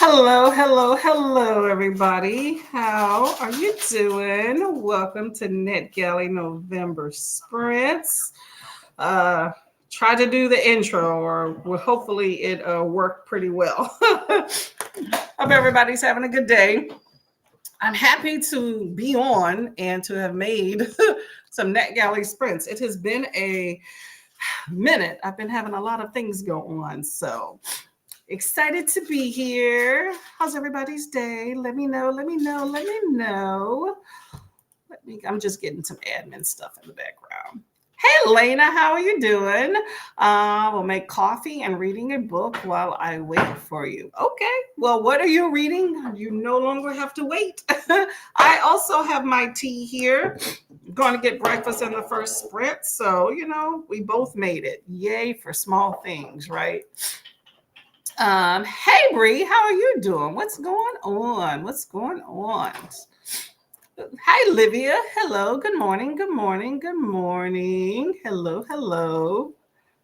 Hello, hello, hello, everybody. How are you doing? Welcome to NetGalley November Sprints. Uh, Try to do the intro, or well, hopefully it worked pretty well. Hope everybody's having a good day. I'm happy to be on and to have made some NetGalley sprints. It has been a minute. I've been having a lot of things go on, so excited to be here. How's everybody's day? Let me know. Let me know. Let me know. I'm just getting some admin stuff in the background. Hey, Lena, how are you doing? We'll make coffee and reading a book while I wait for you. Okay. Well, what are you reading? You no longer have to wait. I also have my tea here. I'm going to get breakfast in the first sprint. So, we both made it. Yay for small things, right? Hey Bree, how are you doing? What's going on? What's going on? Hi Livia. Hello. Good morning. Good morning. Good morning. Hello. Hello.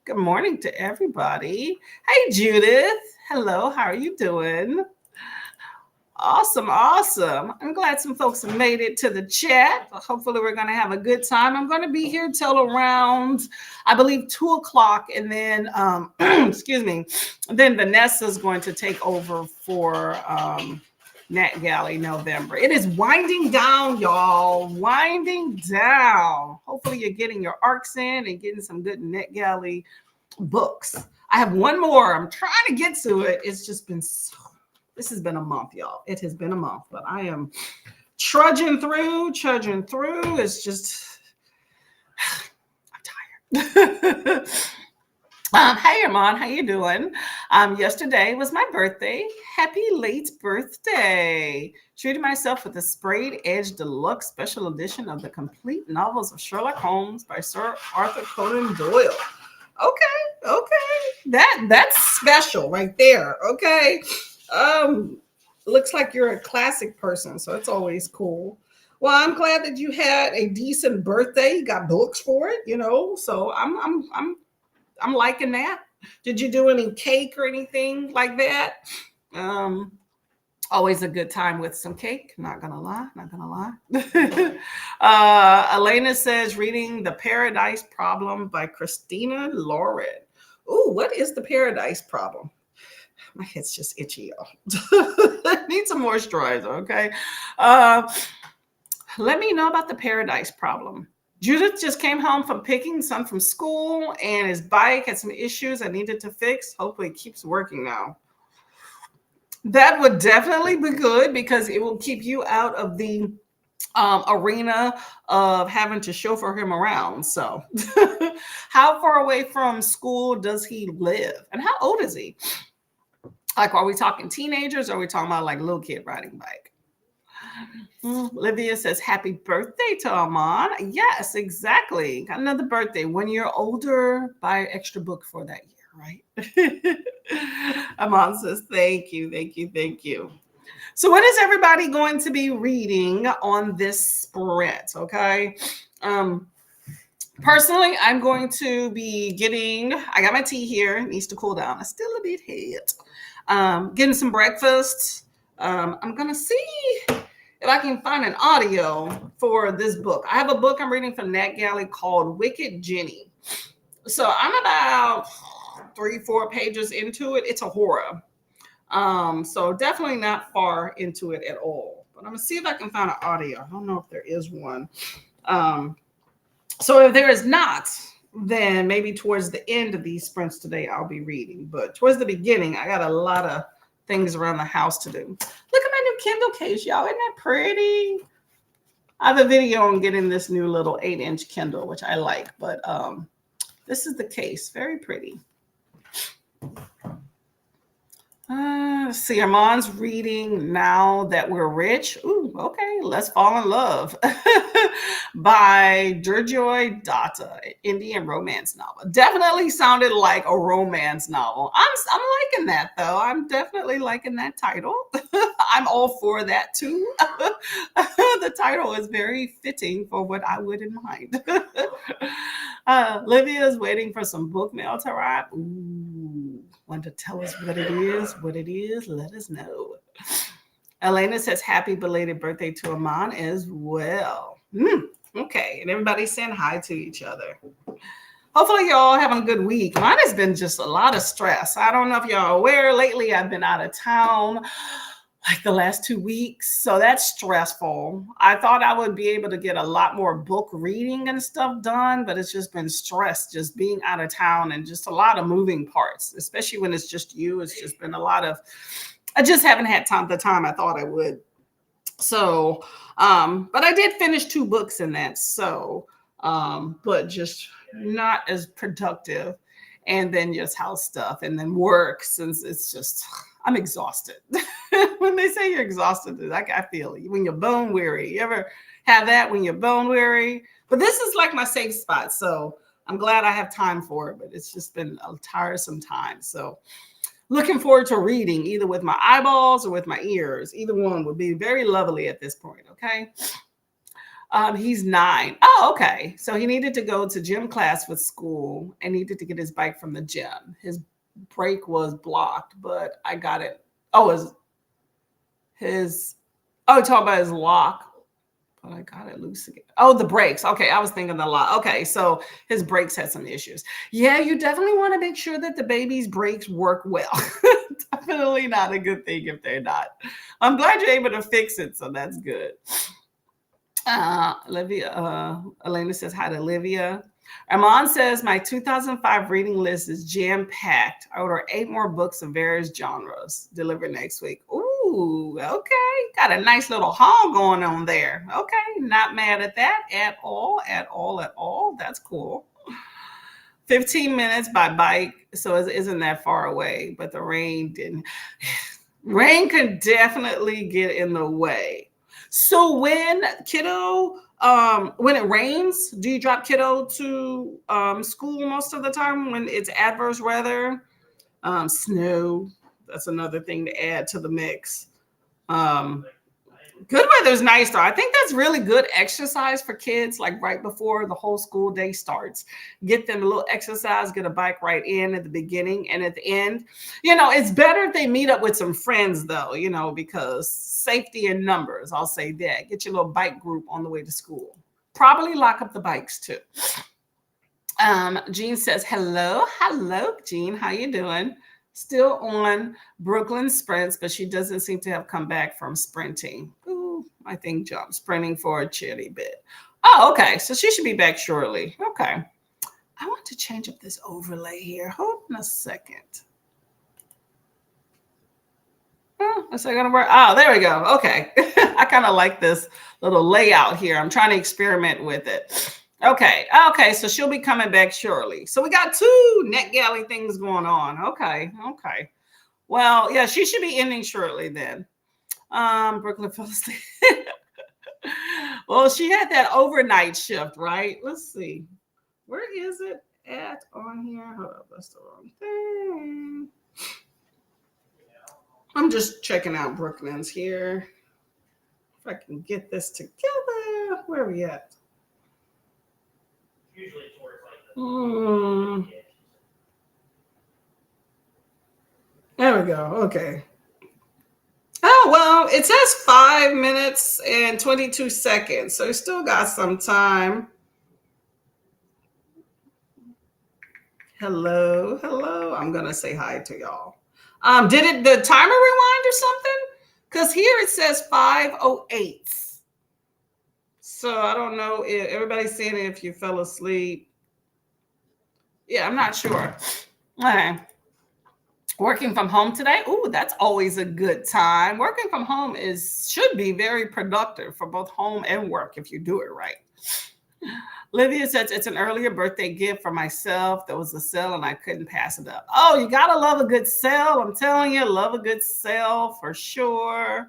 Good morning to everybody. Hey Judith. Hello. How are you doing? Awesome, awesome. I'm glad some folks have made it to the chat. Hopefully, we're going to have a good time. I'm going to be here till around, I believe, 2 o'clock. And then, excuse me, then Vanessa's going to take over for NetGalley November. It is winding down, y'all. Winding down. Hopefully, you're getting your arcs in and getting some good NetGalley books. I have one more. I'm trying to get to it. It's just been so. This has been a month, y'all. It has been a month, but I am trudging through. It's just, I'm tired. Hey, Armand, how you doing? Yesterday was my birthday. Happy late birthday. Treated myself with a sprayed edge deluxe special edition of the complete novels of Sherlock Holmes by Sir Arthur Conan Doyle. Okay. That's special right there. Okay. Looks like you're a classic person, so it's always cool. Well, I'm glad that you had a decent birthday. You got books for it, So I'm liking that. Did you do any cake or anything like that? Always a good time with some cake. Not gonna lie. Elena says reading The Paradise Problem by Christina Lauren. Ooh, what is the Paradise Problem? My head's just itchy, y'all. Need some moisturizer, okay? Let me know about the Paradise Problem. Judith just came home from picking son from school, and his bike had some issues I needed to fix. Hopefully it keeps working now. That would definitely be good because it will keep you out of the arena of having to chauffeur him around. So how far away from school does he live? And how old is he? Like, are we talking teenagers or are we talking about like a little kid riding bike? Olivia says, happy birthday to Armand. Yes, exactly. Got another birthday. When you're older, buy an extra book for that year, right? Armand says, thank you. So what is everybody going to be reading on this sprint? Okay. Personally, I'm going to be I got my tea here. It needs to cool down. I'm still a bit hot. Getting some breakfast. I'm going to see if I can find an audio for this book. I have a book I'm reading from NetGalley called Wicked Jenny. So I'm about 3-4 pages into it. It's a horror. So definitely not far into it at all. But I'm going to see if I can find an audio. I don't know if there is one. So if there is not, then maybe towards the end of these sprints today, I'll be reading. But towards the beginning, I got a lot of things around the house to do. Look at my new Kindle case, y'all. Isn't that pretty? I have a video on getting this new little 8-inch Kindle, which I like. But this is the case. Very pretty. Let's see, Armand's reading Now That We're Rich. Ooh, okay, Let's Fall in Love by Durjoy Datta, Indian romance novel. Definitely sounded like a romance novel. I'm liking that, though. I'm definitely liking that title. I'm all for that, too. The title is very fitting for what I would in mind. Livia's waiting for some book mail to arrive. Ooh. Want to tell us what it is? What it is? Let us know. Elena says, happy belated birthday to Amon as well. Okay. And everybody's saying hi to each other. Hopefully you're all having a good week. Mine has been just a lot of stress. I don't know if y'all are aware. Lately, I've been out of town like the last 2 weeks. So that's stressful. I thought I would be able to get a lot more book reading and stuff done, but it's just been stress, just being out of town and just a lot of moving parts, especially when it's just you. It's just been a lot of, I just haven't had the time I thought I would. So, but I did finish 2 books in that. So, but just not as productive. And then just house stuff and then work, since it's just, I'm exhausted. When they say you're exhausted, I feel it. When you're bone weary, you ever have that when you're bone weary? But this is like my safe spot. So I'm glad I have time for it, but it's just been a tiresome time. So looking forward to reading either with my eyeballs or with my ears. Either one would be very lovely at this point. Okay. He's 9. Oh, okay. So he needed to go to gym class with school and needed to get his bike from the gym. His brake was blocked, but I got it. Oh, talk about his lock, but I got it loose again. Oh, the brakes. Okay. I was thinking the lock. Okay. So his brakes had some issues. Yeah. You definitely want to make sure that the baby's brakes work well. Definitely not a good thing if they're not. I'm glad you're able to fix it. So that's good. Elena says hi to Olivia. Armand says my 2005 reading list is jam-packed. I order 8 more books of various genres delivered next week. Ooh, okay. Got a nice little haul going on there. Okay, not mad at that at all. That's cool. 15 minutes by bike, so it isn't that far away, but the rain didn't. Rain can definitely get in the way. So when it rains, do you drop kiddo to school most of the time when it's adverse weather? Snow, that's another thing to add to the mix. Good weather's nice though. I think that's really good exercise for kids, like right before the whole school day starts. Get them a little exercise, get a bike right in at the beginning and at the end. It's better if they meet up with some friends though, because safety in numbers, I'll say that. Get your little bike group on the way to school. Probably lock up the bikes too. Jean says, hello, Jean. How you doing? Still on Brooklyn sprints, but she doesn't seem to have come back from sprinting. Ooh, I think sprinting for a chitty bit. Oh, okay. So she should be back shortly. Okay. I want to change up this overlay here. Hold on a second. Oh, is that going to work? Oh, there we go. Okay. I kind of like this little layout here. I'm trying to experiment with it. Okay. So she'll be coming back shortly. So we got 2 NetGalley things going on. Okay. Well, yeah, she should be ending shortly then. Brooklyn fell asleep. Well, she had that overnight shift, right? Let's see. Where is it at on here? Hold up, that's the wrong thing. I'm just checking out Brooklyn's here. If I can get this together. Where are we at? Usually it's like this. There we go. Okay. Oh, well, it says 5 minutes and 22 seconds. So you still got some time. Hello. I'm going to say hi to y'all. Did the timer rewind or something? Because here it says 5:08. So I don't know if everybody's saying if you fell asleep. Yeah, I'm not sure. Okay. Working from home today. Ooh, that's always a good time. Working from home should be very productive for both home and work if you do it right. Livia says it's an earlier birthday gift for myself. There was a sale and I couldn't pass it up. Oh, you gotta love a good sale. I'm telling you, love a good sale for sure.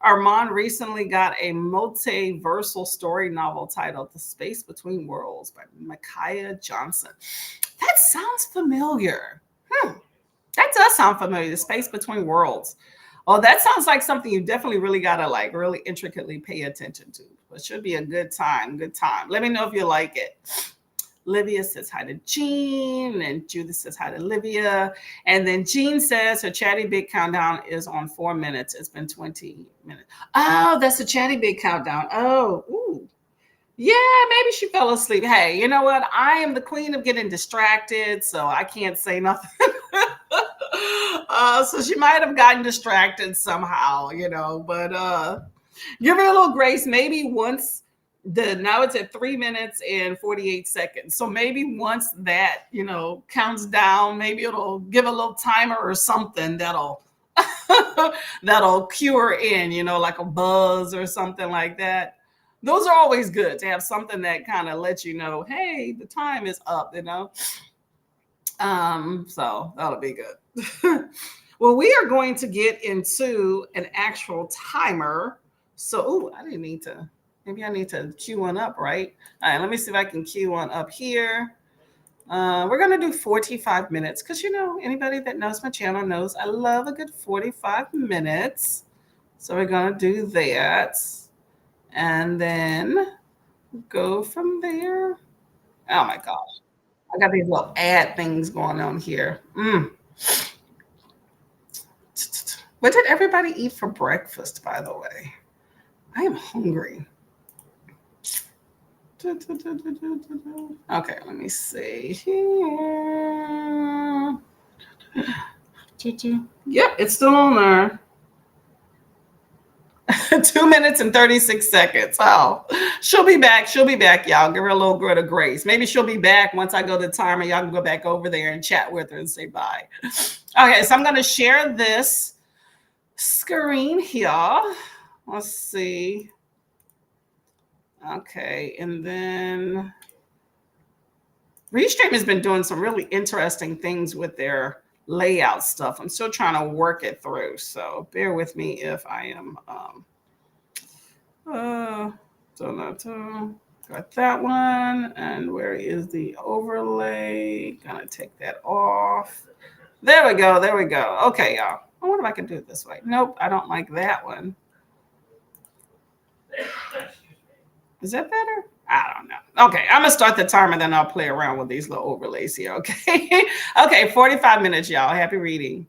Armand recently got a multiversal story novel titled The Space Between Worlds by Micaiah Johnson. That sounds familiar. That does sound familiar, The Space Between Worlds. Oh, that sounds like something you definitely really got to really intricately pay attention to. It should be a good time. Let me know if you like it. Livia says hi to Jean, and Judith says hi to Livia. And then Jean says her chatty big countdown is on 4 minutes. It's been 20 minutes. Oh, that's a chatty big countdown. Oh, ooh. Yeah, maybe she fell asleep. Hey, you know what? I am the queen of getting distracted, so I can't say nothing. So she might have gotten distracted somehow, but give her a little grace. Maybe once now it's at 3 minutes and 48 seconds. So maybe once that, counts down, maybe it'll give a little timer or something that'll cue her in, like a buzz or something like that. Those are always good to have something that kind of lets you know, hey, the time is up. So that'll be good. Well, we are going to get into an actual timer. So, I didn't need to. Maybe I need to cue one up, right? All right, let me see if I can cue one up here. We're going to do 45 minutes because, anybody that knows my channel knows I love a good 45 minutes. So we're going to do that. And then go from there. Oh my gosh. I got these little ad things going on here. What did everybody eat for breakfast, by the way? I am hungry. Okay, let me see here. Yep, it's still on there. 2 minutes and 36 seconds. Oh, she'll be back. She'll be back, y'all. Give her a little bit of grace. Maybe she'll be back once I go to the timer. Y'all can go back over there and chat with her and say bye. Okay, so I'm going to share this screen here. Let's see. Okay, and then Restream has been doing some really interesting things with their layout stuff. I'm still trying to work it through, so bear with me if I am. Got that one, and where is the overlay? Gonna take that off. There we go. There we go. Okay, y'all. I wonder if I can do it this way. Nope, I don't like that one. Is that better? I don't know. Okay, I'm gonna start the timer, then I'll play around with these little overlays here. Okay. Okay, 45 minutes, y'all. Happy reading.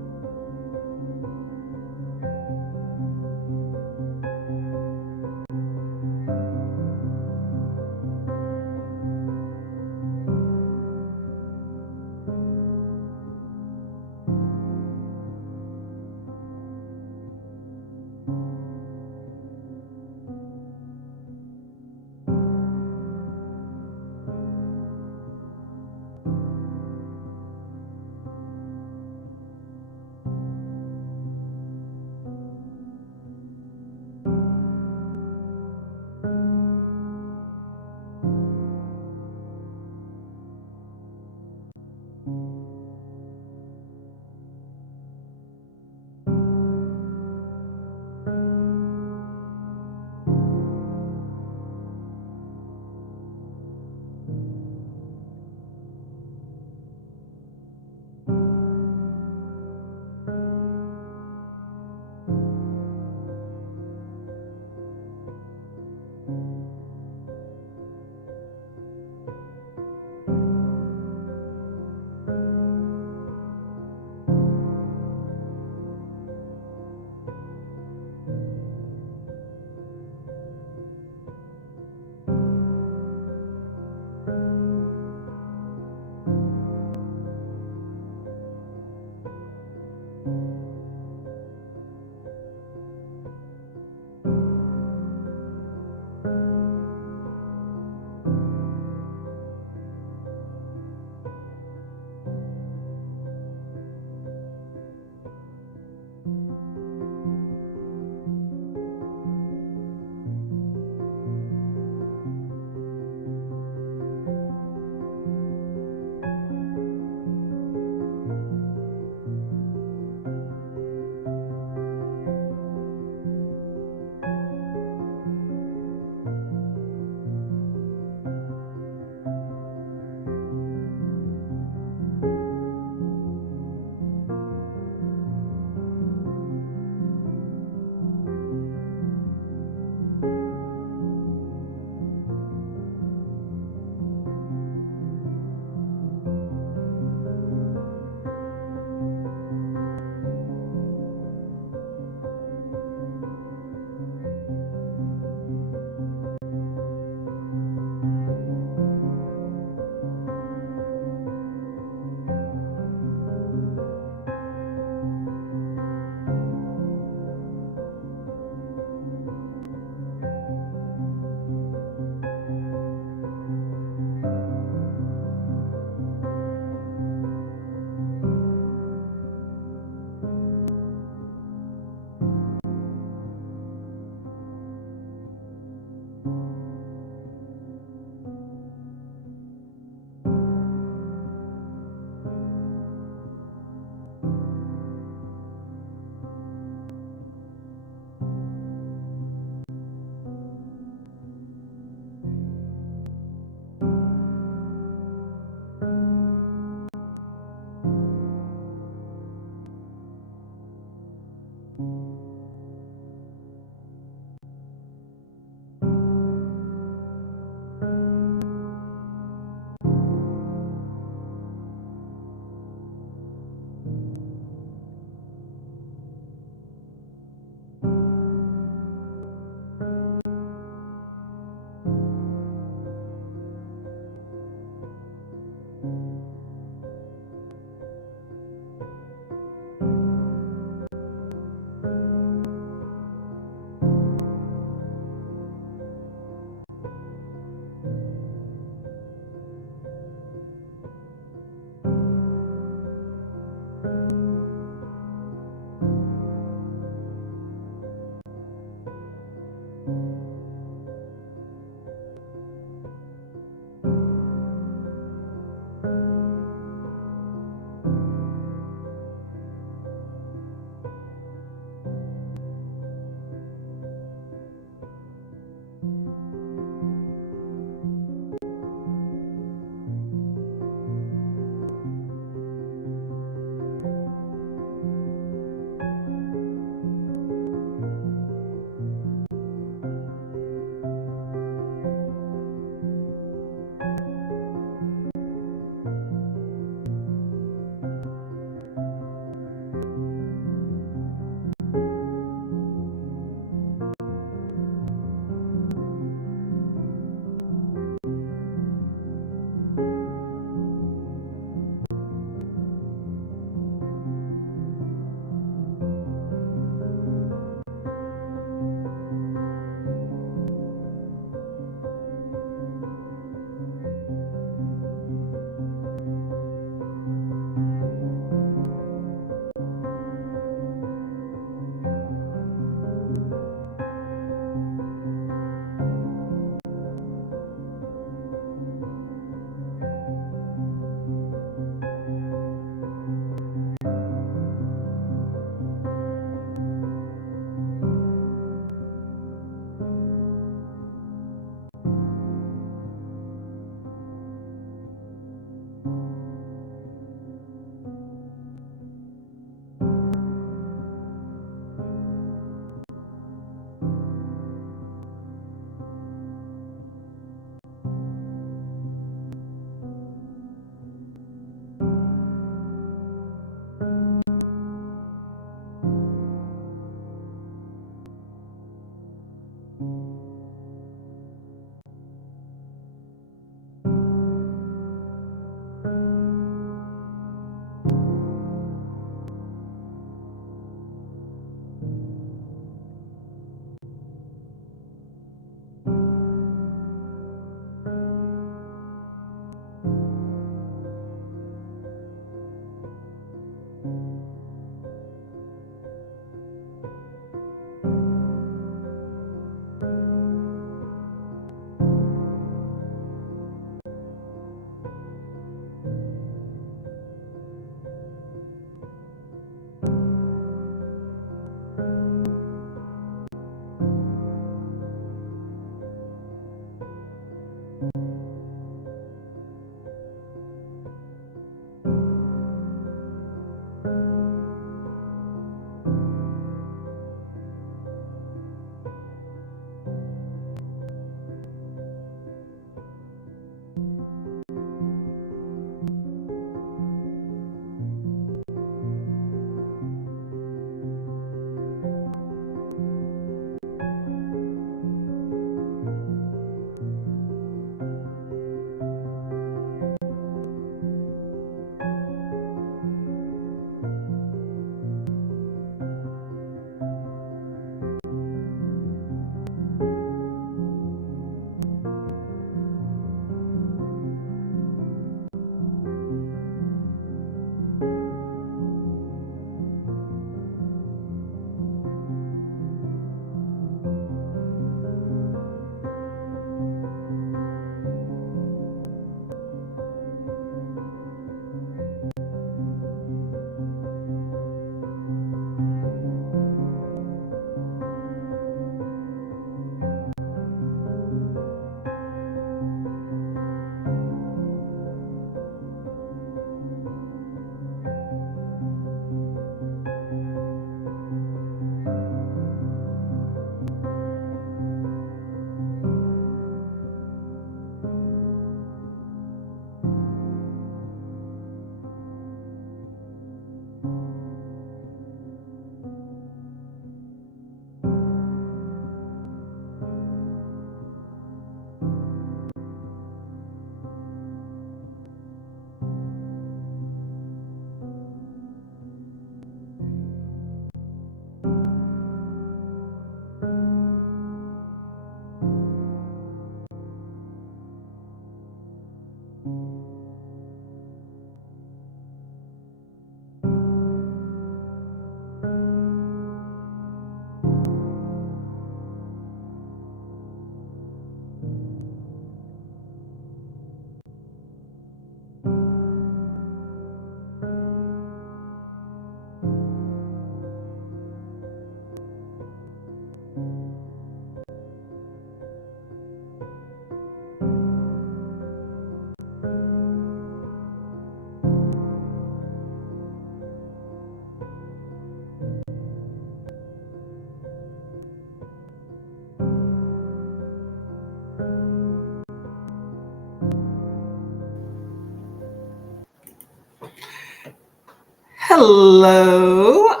Hello,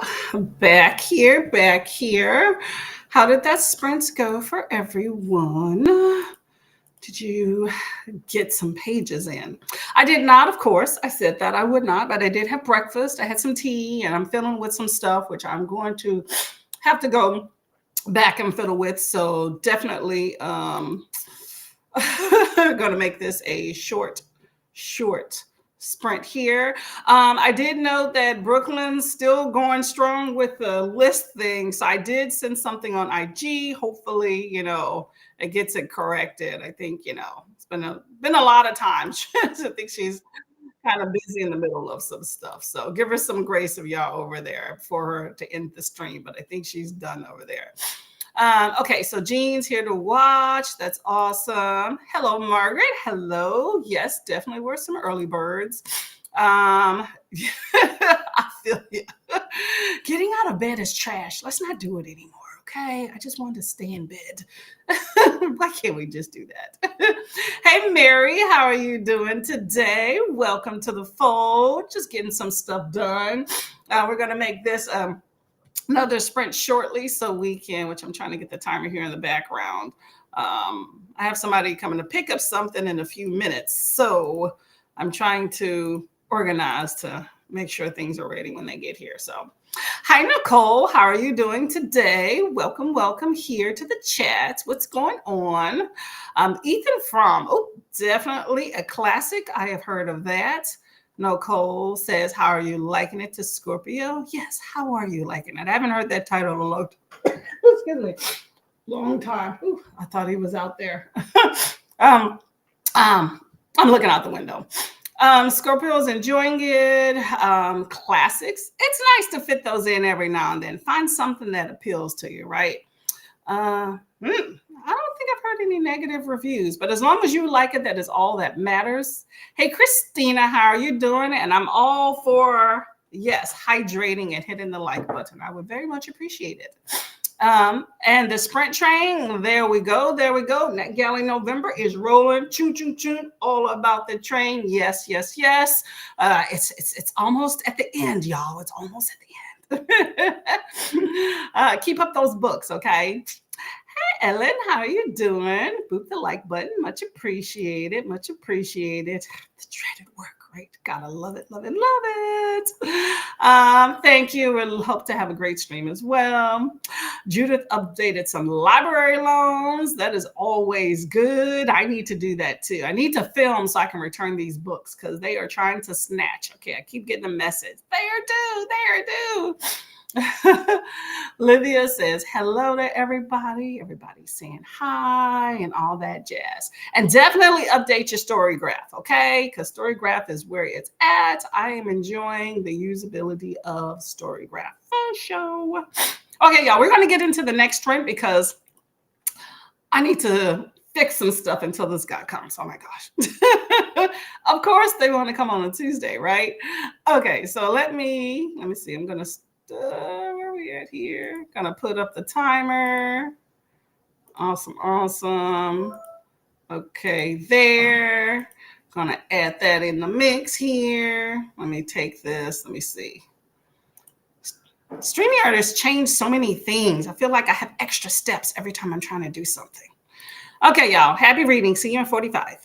back here, back here. How did that sprint go for everyone? Did you get some pages in? I did not, of course. I said that I would not, but I did have breakfast. I had some tea and I'm filling with some stuff, which I'm going to have to go back and fiddle with. So definitely going to make this a short sprint here. I did note that Brooklyn's still going strong with the list thing. So I did send something on IG. Hopefully, it gets it corrected. I think, it's been a lot of times. I think she's kind of busy in the middle of some stuff. So give her some grace of y'all over there for her to end the stream. But I think she's done over there. Okay, so Jean's here to watch. That's awesome. Hello, Margaret. Hello. Yes, definitely were some early birds. I feel you. Getting out of bed is trash. Let's not do it anymore. Okay, I just wanted to stay in bed. Why can't we just do that? Hey, Mary, how are you doing today? Welcome to the fold. Just getting some stuff done. We're going to make this another sprint shortly so we can, which I'm trying to get the timer here in the background. I have somebody coming to pick up something in a few minutes. So I'm trying to organize to make sure things are ready when they get here. So hi, Nicole. How are you doing today? Welcome here to the chat. What's going on? Ethan Fromm. Oh, definitely a classic. I have heard of that. Nicole says, how are you liking it to Scorpio? Yes, how are you liking it? I haven't heard that title in a long time. Ooh, I thought he was out there. I'm looking out the window. Scorpio's enjoying it. Classics. It's nice to fit those in every now and then. Find something that appeals to you, right? I don't think I've heard any negative reviews, but as long as you like it, that is all that matters. Hey, Christina, how are you doing? And I'm all for, yes, hydrating and hitting the like button. I would very much appreciate it. And the sprint train, there we go. NetGalley November is rolling. Choo, choo, choo. All about the train. Yes. It's almost at the end, y'all. It's almost at the end. Keep up those books, okay? Hey, Ellen, how are you doing? Boop the like button. Much appreciated. The dreaded work, right? Gotta love it. Thank you. We'll hope to have a great stream as well. Judith updated some library loans. That is always good. I need to do that too. I need to film so I can return these books because they are trying to snatch. Okay, I keep getting a message. They are due. Livia says hello to everybody. Everybody's saying hi and all that jazz. And definitely update your story graph, okay? Because story graph is where it's at. I am enjoying the usability of story graph for sure. Okay, y'all, we're going to get into the next trend because I need to fix some stuff until this guy comes. Oh my gosh. Of course, they want to come on a Tuesday, right? Okay, so let me see. I'm going to where are we at here? Gonna put up the timer. Awesome. Okay, there. Gonna add that in the mix here. Let me take this. Let me see. StreamYard has changed so many things. I feel like I have extra steps every time I'm trying to do something. Okay, y'all. Happy reading. See you in 45.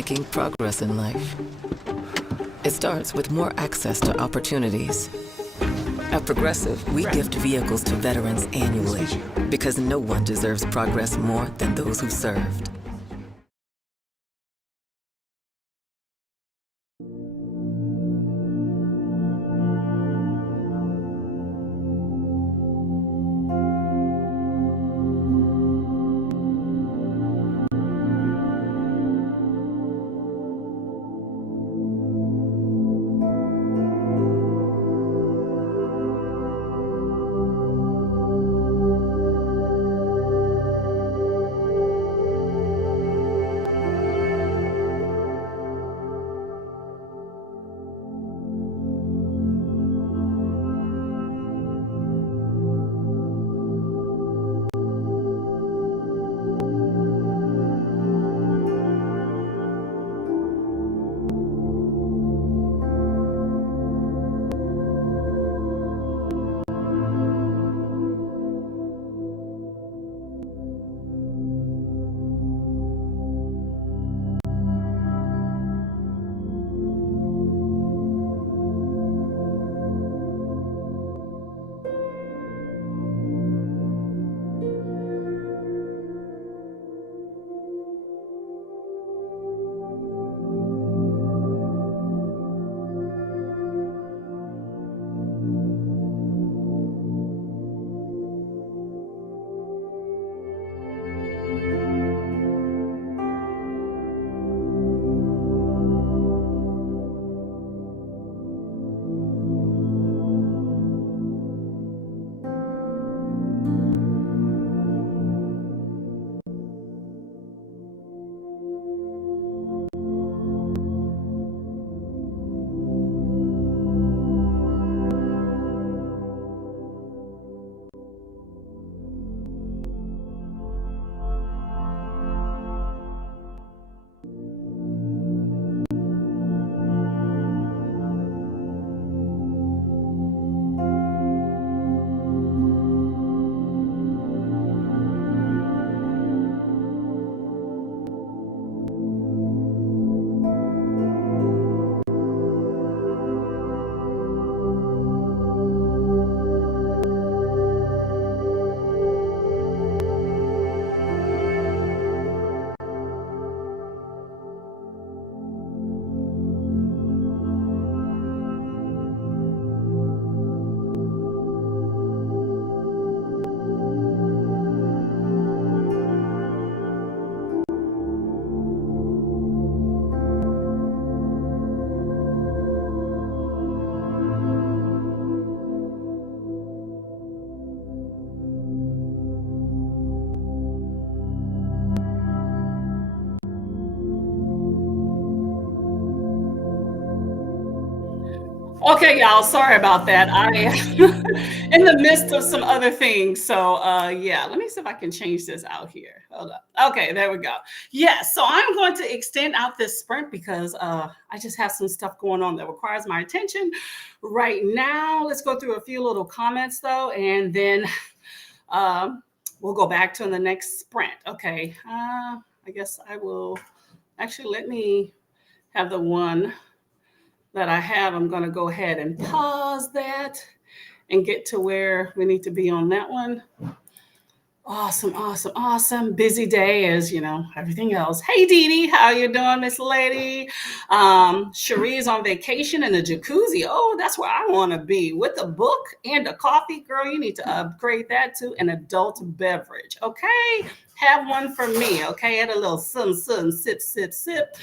making progress in life. It starts with more access to opportunities. At Progressive, we gift vehicles to veterans annually because no one deserves progress more than those who served. Okay, y'all, sorry about that. I in the midst of some other things. So yeah, let me see if I can change this out here. Hold up. Okay, there we go. Yes, so I'm going to extend out this sprint because I just have some stuff going on that requires my attention right now. Let's go through a few little comments though, and then we'll go back to the next sprint. Okay. I guess I will actually let me have the one that I have. I'm going to go ahead and pause that and get to where we need to be on that one. Awesome, awesome, awesome. Busy day as you know, everything else. Hey Dee Dee, how you doing, Miss Lady? Cherie is on vacation in the jacuzzi. Oh, that's where I want to be with a book and a coffee. Girl, you need to upgrade that to an adult beverage. Okay. Have one for me. Okay. Add a little sun, sip, sip, sip.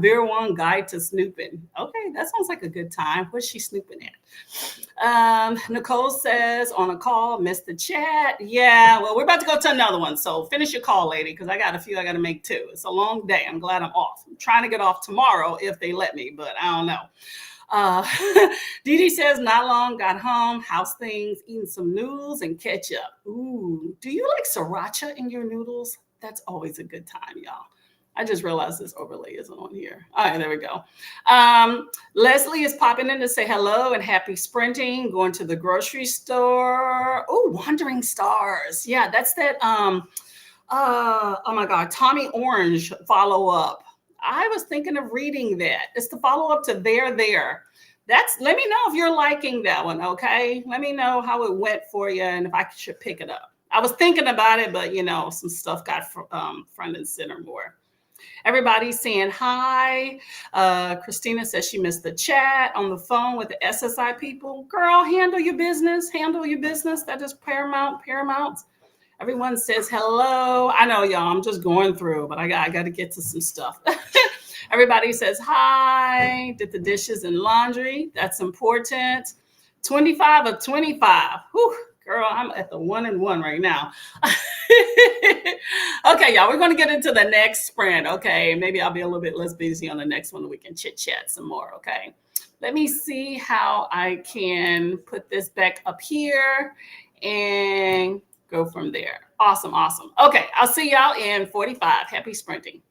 Beer One Guide to Snooping. Okay, that sounds like a good time. What's she snooping at? Nicole says on a call, missed the chat. Yeah, well, we're about to go to another one. So finish your call, lady, because I got a few I got to make too. It's a long day. I'm glad I'm off. I'm trying to get off tomorrow if they let me, but I don't know. Dee Dee says, not long, got home, house things, eating some noodles and ketchup. Ooh, do you like sriracha in your noodles? That's always a good time, y'all. I just realized this overlay isn't on here. All right, there we go. Leslie is popping in to say hello and happy sprinting, going to the grocery store. Oh, Wandering Stars. Yeah, that's that. Oh my God, Tommy Orange follow up. I was thinking of reading that. It's the follow up to There. That's let me know if you're liking that one, okay? Let me know how it went for you and if I should pick it up. I was thinking about it, but some stuff got front and center more. Everybody's saying hi. Christina says she missed the chat on the phone with the SSI people. Girl, handle your business. Handle your business. That is paramount. Everyone says hello. I know, y'all. I'm just going through, but I got to get to some stuff. Everybody says hi. Did the dishes and laundry. That's important. 25 of 25. Whew, girl, I'm at the 1 and 1 right now. Okay, y'all, we're going to get into the next sprint. Okay, maybe I'll be a little bit less busy on the next one. We can chit chat some more. Okay, let me see how I can put this back up here and go from there. Awesome. Okay, I'll see y'all in 45. Happy sprinting.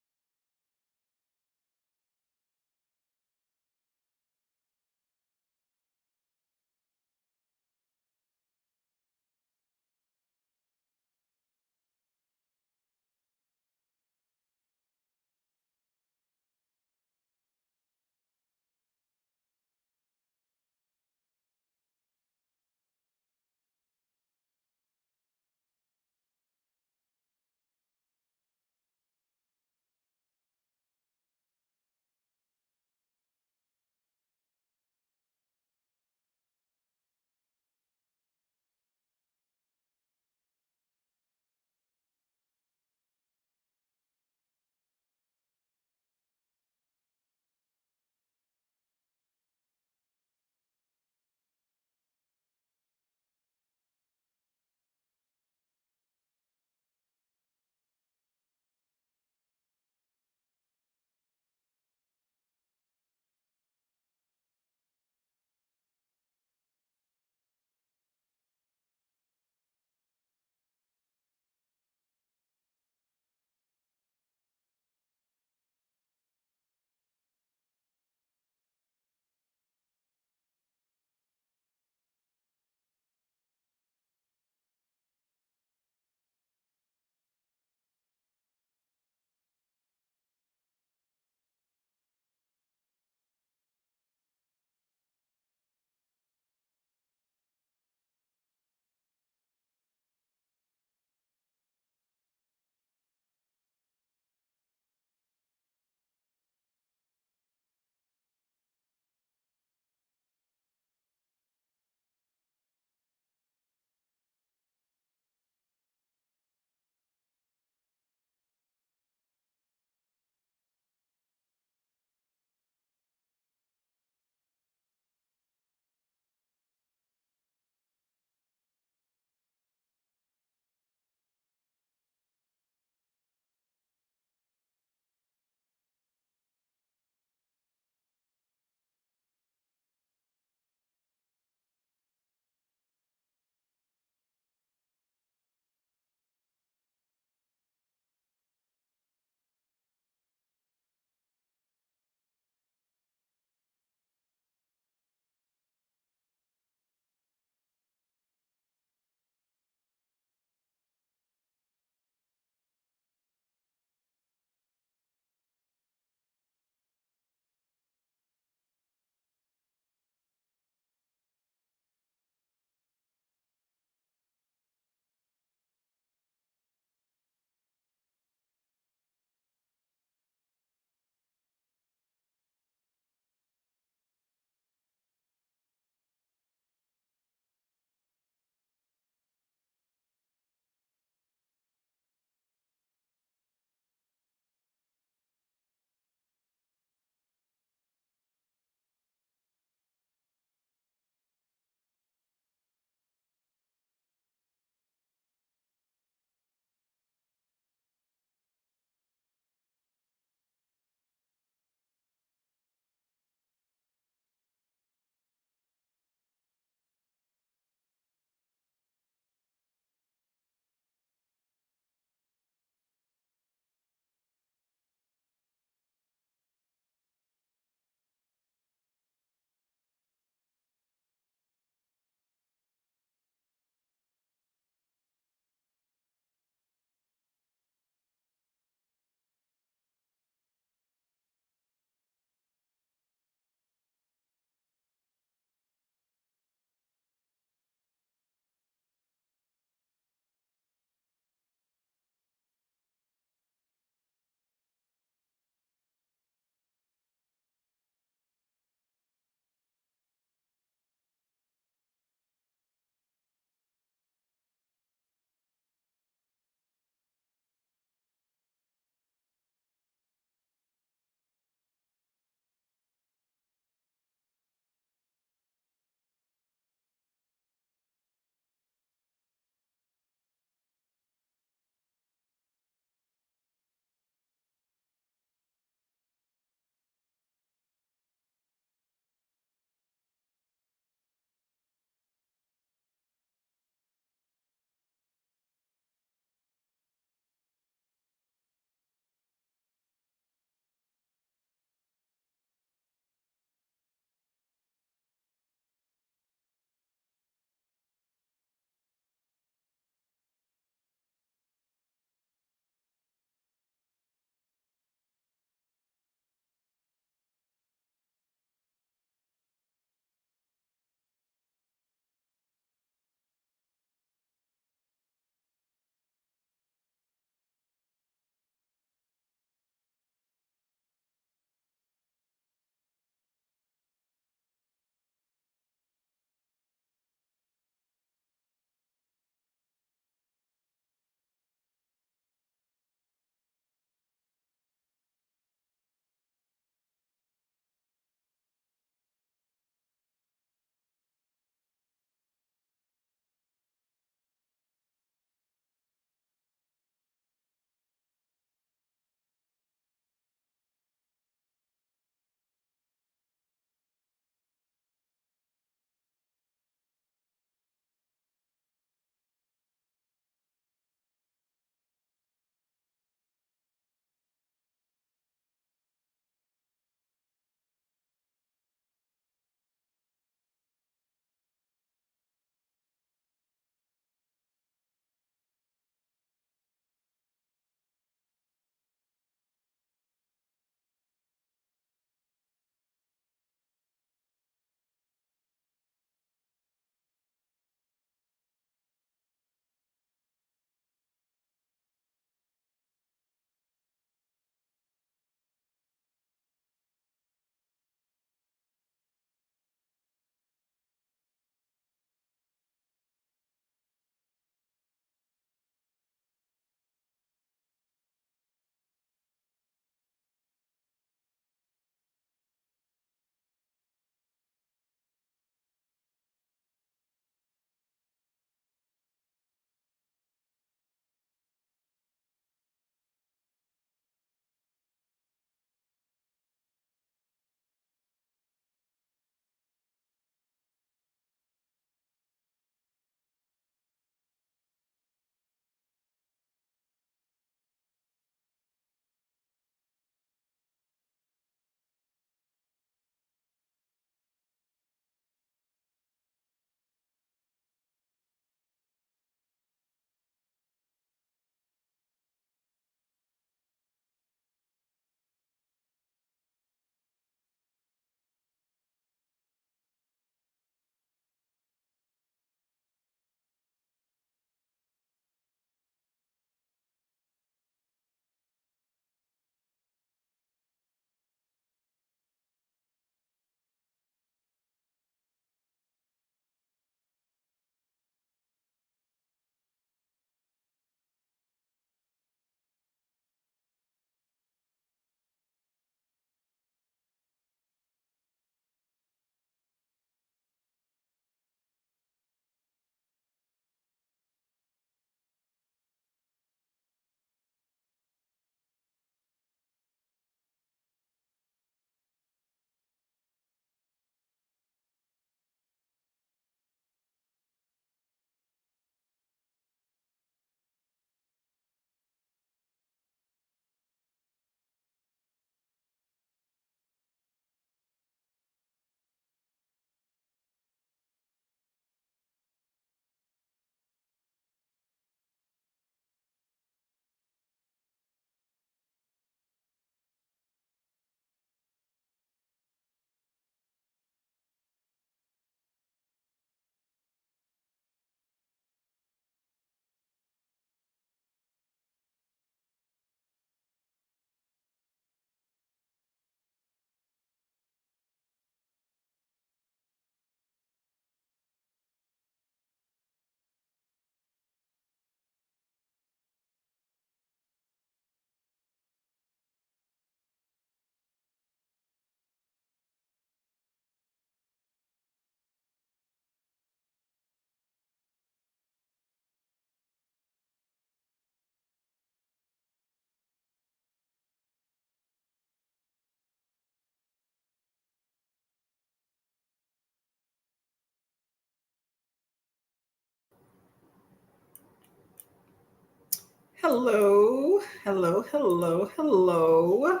Hello, hello, hello, hello.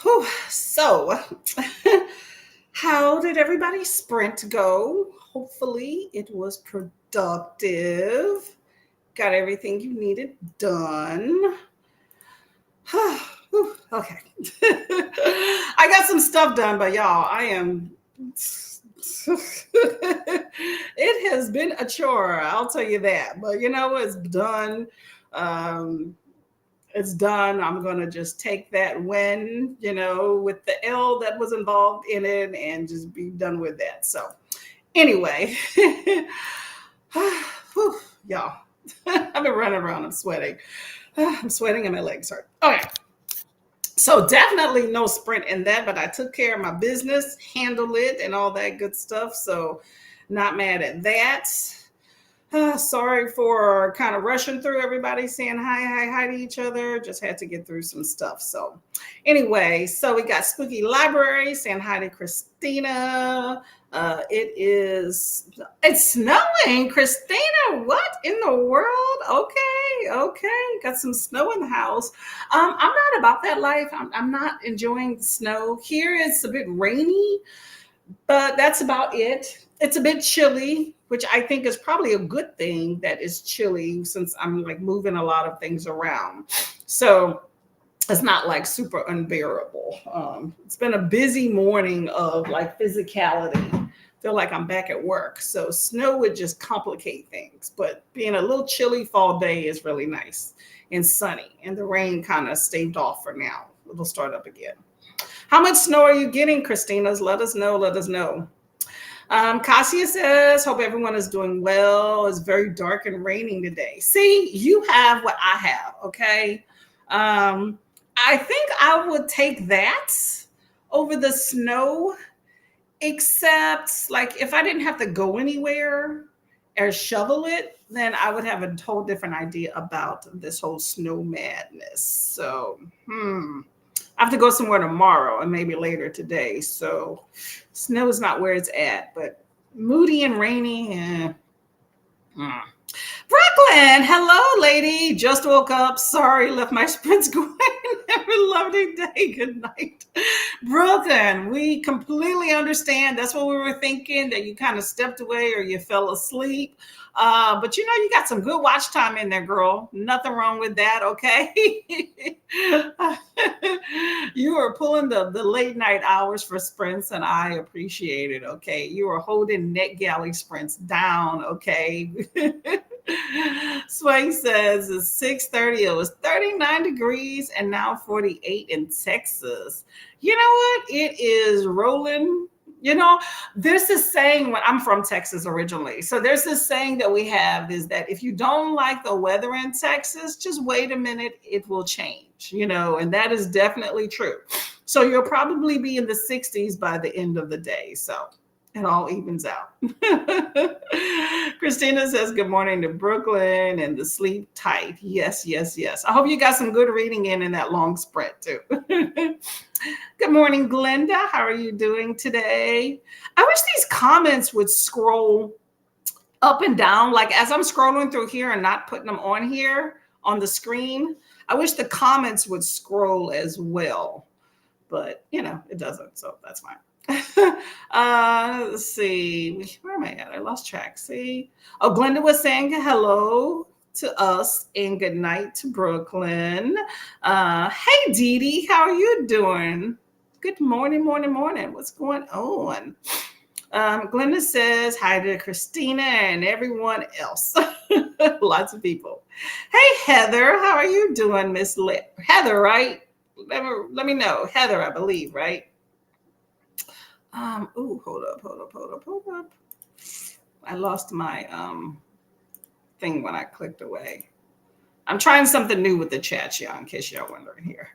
Whew. So, how did everybody's sprint go? Hopefully, it was productive. Got everything you needed done. Whew, okay. I got some stuff done, but y'all, I am. It has been a chore, I'll tell you that. But you know, it's done. Um, it's done. I'm going to just take that win, with the L that was involved in it and just be done with that. So, anyway, whew, y'all, I've been running around. I'm sweating. I'm sweating and my legs hurt. Okay. So, definitely no sprint in that, but I took care of my business, handled it, and all that good stuff. So, not mad at that. Sorry for kind of rushing through everybody saying hi to each other. Just had to get through some stuff. So anyway, so we got Spooky Library saying hi to Christina. It's snowing. Christina, what in the world? Okay. Got some snow in the house. I'm not about that life. I'm not enjoying the snow. Here it's a bit rainy, but that's about it. It's a bit chilly, which I think is probably a good thing that it's chilly since I'm like moving a lot of things around. So it's not like super unbearable. It's been a busy morning of like physicality. Feel like I'm back at work. So snow would just complicate things, but being a little chilly fall day is really nice and sunny. And the rain kind of staved off for now. It'll start up again. How much snow are you getting, Christina's? Let us know. Cassia says, hope everyone is doing well. It's very dark and raining today. See, you have what I have, okay? I think I would take that over the snow, except like if I didn't have to go anywhere or shovel it, then I would have a whole different idea about this whole snow madness. So, I have to go somewhere tomorrow and maybe later today. So snow is not where it's at, but moody and rainy. Brooklyn, hello, lady. Just woke up. Sorry, left my sprints going. Have a lovely day. Good night. Brooklyn, we completely understand. That's what we were thinking, that you kind of stepped away or you fell asleep. But you got some good watch time in there, girl. Nothing wrong with that, okay? You were pulling the late night hours for sprints, and I appreciate it, okay? You were holding NetGalley sprints down, okay? Sway says it's 6:30. It was 39 degrees and now 48 in Texas. You know what? It is rolling. There's this saying, when I'm from Texas originally. So there's this saying that we have is that if you don't like the weather in Texas, just wait a minute, it will change, and that is definitely true. So you'll probably be in the 60s by the end of the day. So it all evens out. Christina says, good morning to Brooklyn and the sleep tight. Yes. I hope you got some good reading in that long sprint too. Good morning, Glenda. How are you doing today? I wish these comments would scroll up and down. Like as I'm scrolling through here and not putting them on here on the screen, I wish the comments would scroll as well. But, it doesn't. So that's fine. Let's see. Where am I at? I lost track. See? Oh, Glenda was saying hello to us and good night to Brooklyn. Hey, Dee Dee, how are you doing? Good morning. What's going on? Glenda says hi to Christina and everyone else. Lots of people. Hey, Heather, how are you doing, Miss Heather, right? Let me know. Heather, I believe, right? Hold up. I lost my thing when I clicked away. I'm trying something new with the chat, y'all, in case y'all wondering here.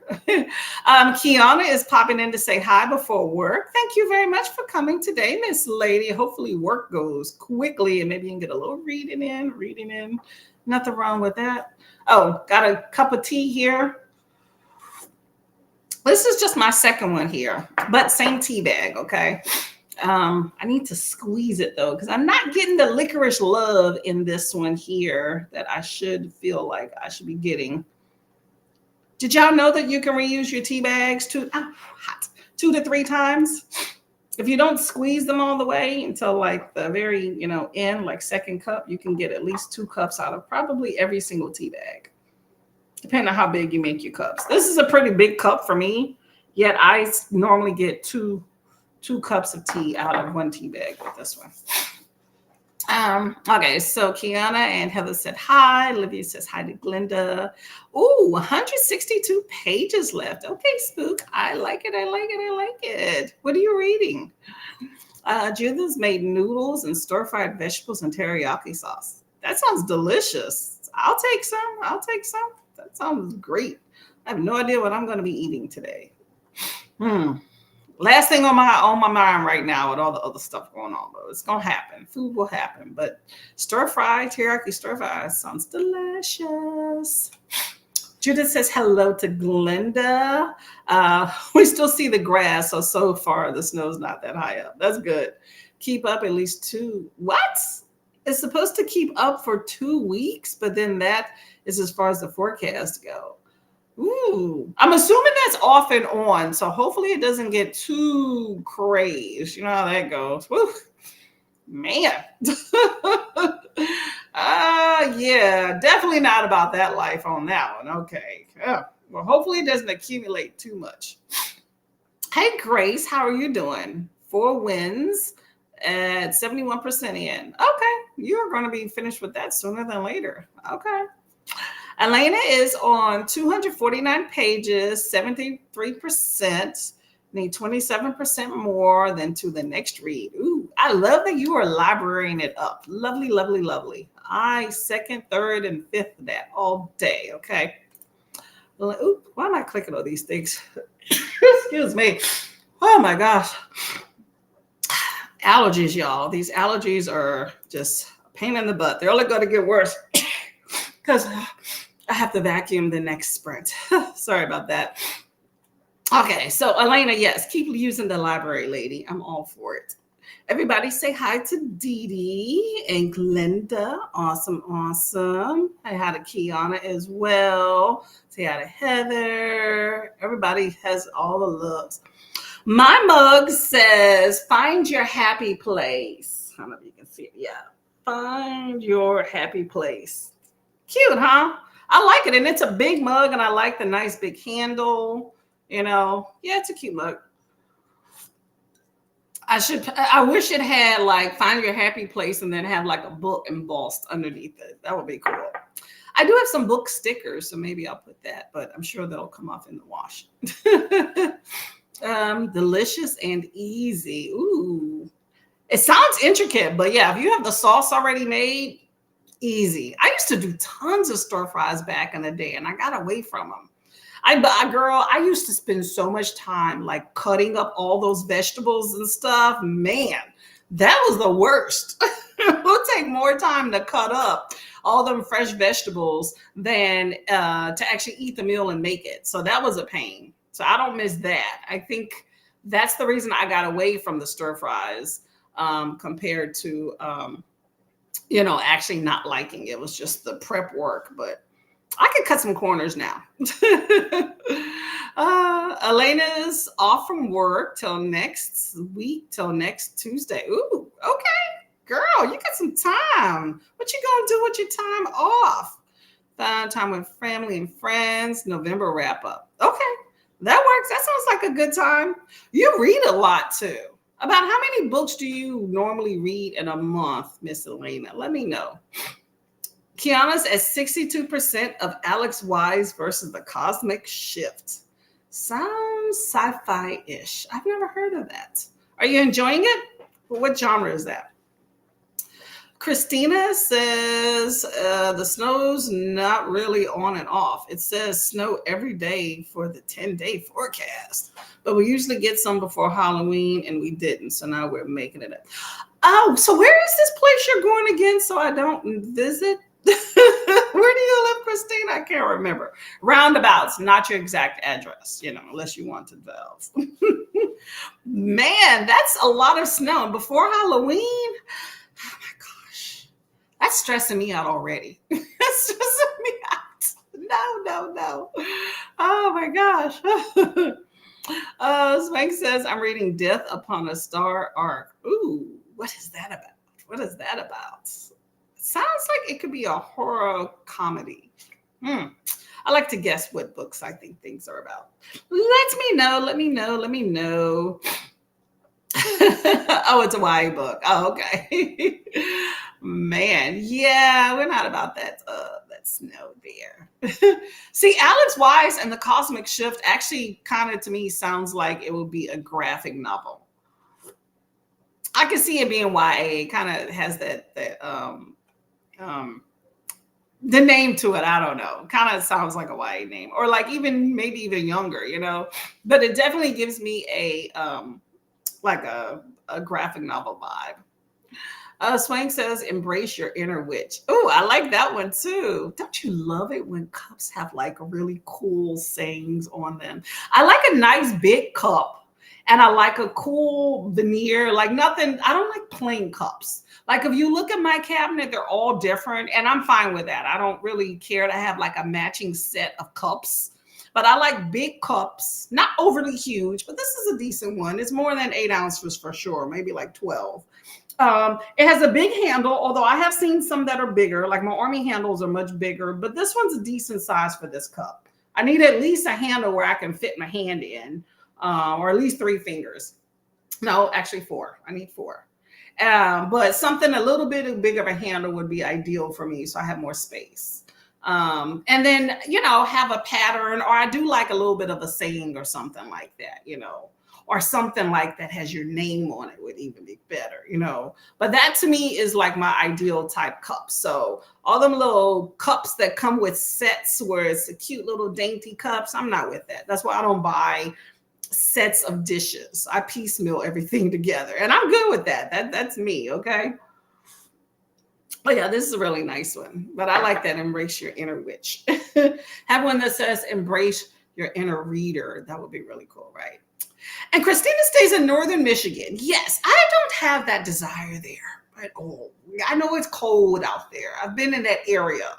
Kiana is popping in to say hi before work. Thank you very much for coming today, Miss Lady. Hopefully work goes quickly and maybe you can get a little reading in. Nothing wrong with that. Oh, got a cup of tea here. This is just my second one here, but same tea bag, okay? I need to squeeze it though, because I'm not getting the licorice love in this one here that I should feel like I should be getting. Did y'all know that you can reuse your tea bags hot, 2 to 3 times? If you don't squeeze them all the way until like the very, end, like second cup, you can get at least 2 cups out of probably every single tea bag, depending on how big you make your cups. This is a pretty big cup for me, yet I normally get two cups of tea out of one tea bag with this one. Okay, so Kiana and Heather said hi. Olivia says hi to Glenda. Ooh, 162 pages left. Okay, Spook. I like it. I like it. I like it. What are you reading? Judith's made noodles and stir-fried vegetables and teriyaki sauce. That sounds delicious. I'll take some. I'll take some. That sounds great. I have no idea what I'm going to be eating today. Last thing on my mind right now with all the other stuff going on, though. It's going to happen. Food will happen. But stir-fried, teriyaki stir-fried sounds delicious. Judith says hello to Glenda. We still see the grass, so far the snow's not that high up. That's good. Keep up at least 2. What? It's supposed to keep up for 2 weeks, but then that is as far as the forecast go. Ooh, I'm assuming that's off and on, so hopefully it doesn't get too crazy. You know how that goes. Woo. Man. Yeah, definitely not about that life on that one. Okay. Well, hopefully it doesn't accumulate too much. Hey, Grace, how are you doing? 4 wins at 71% in. Okay, you're going to be finished with that sooner than later. Okay. Elena is on 249 pages, 73%. Need 27% more than to the next read. Ooh, I love that you are librarying it up. Lovely, lovely, lovely. I second, third, and fifth that all day. Okay. Ooh, why am I clicking on these things? Excuse me. Oh my gosh. Allergies, y'all. These allergies are just a pain in the butt. They're only going to get worse because I have to vacuum the next sprint. Sorry about that. Okay, so Elena, yes, keep using the library, lady. I'm all for it. Everybody say hi to Dee Dee and Glenda. Awesome, awesome. Say hi to Kiana as well. Say hi to Heather. Everybody has all the loves. My mug says, find your happy place. I don't know if you can see it. Yeah, find your happy place. Cute, huh? I like it, and it's a big mug, and I like the nice big handle. Yeah, it's a cute mug. I wish it had like find your happy place and then have like a book embossed underneath it. That would be cool. I do have some book stickers, so maybe I'll put that, but I'm sure they'll come off in the wash. Delicious and easy. Ooh, it sounds intricate, but yeah, if you have the sauce already made, easy. I used to do tons of stir fries back in the day, and I got away from them. I used to spend so much time like cutting up all those vegetables and stuff. Man, that was the worst. It will take more time to cut up all them fresh vegetables than to actually eat the meal and make it. So that was a pain. So I don't miss that. I think that's the reason I got away from the stir fries compared to, actually not liking it. It was just the prep work, but I could cut some corners now. Elena's off from work till next week, till next Tuesday. Ooh, okay. Girl, you got some time. What you gonna do with your time off? Find time with family and friends. November wrap up. Okay, that works. That sounds like a good time. You read a lot too. About how many books do you normally read in a month, Miss Elena? Let me know. Kiana's at 62% of Alex Wise versus the Cosmic Shift. Sounds sci-fi-ish. I've never heard of that. Are you enjoying it? What genre is that? Christina says the snow's not really on and off. It says snow every day for the 10-day forecast. But we usually get some before Halloween, and we didn't. So now we're making it up. Oh, so where is this place you're going again so I don't visit? Where do you live, Christine? I can't remember. Roundabouts, not your exact address, unless you want to delve. Man, that's a lot of snow. And before Halloween, oh my gosh, that's stressing me out already. That's stressing me out. No, no, no. Oh my gosh. Spank says, I'm reading Death Upon a Star arc. Ooh, what is that about? What is that about? Sounds like it could be a horror comedy. I like to guess what books I think things are about. Let me know. Let me know. Let me know. Oh, it's a YA book. Oh, okay. Man, yeah, we're not about that snow there. See, Alex Wise and the Cosmic Shift actually kind of to me sounds like it would be a graphic novel. I can see it being YA. It kind of has that the name to it. I don't know. Kind of sounds like a YA name, or like maybe even younger, But it definitely gives me a graphic novel vibe. Swank says, embrace your inner witch. Oh, I like that one too. Don't you love it when cups have like really cool sayings on them? I like a nice big cup, and I like a cool veneer, like nothing. I don't like plain cups. Like if you look at my cabinet, they're all different, and I'm fine with that. I don't really care to have like a matching set of cups. But I like big cups, not overly huge, but this is a decent one. It's more than 8 ounces for sure, maybe like 12. It has a big handle, although I have seen some that are bigger, like my Army handles are much bigger, but this one's a decent size for this cup. I need at least a handle where I can fit my hand in, or at least 3 fingers. No, actually 4. I need 4. But something a little bit bigger of a handle would be ideal for me, so I have more space. And then, have a pattern, or I do like a little bit of a saying or something like that, or something like that has your name on it would even be better, But that to me is like my ideal type cup. So all them little cups that come with sets where it's a cute little dainty cups, I'm not with that. That's why I don't buy sets of dishes. I piecemeal everything together, and I'm good with that. That's me, okay? Oh yeah, this is a really nice one. But I like that, embrace your inner witch. Have one that says embrace your inner reader. That would be really cool, right? And Christina stays in northern Michigan. Yes, I don't have that desire there at all. I know it's cold out there. I've been in that area.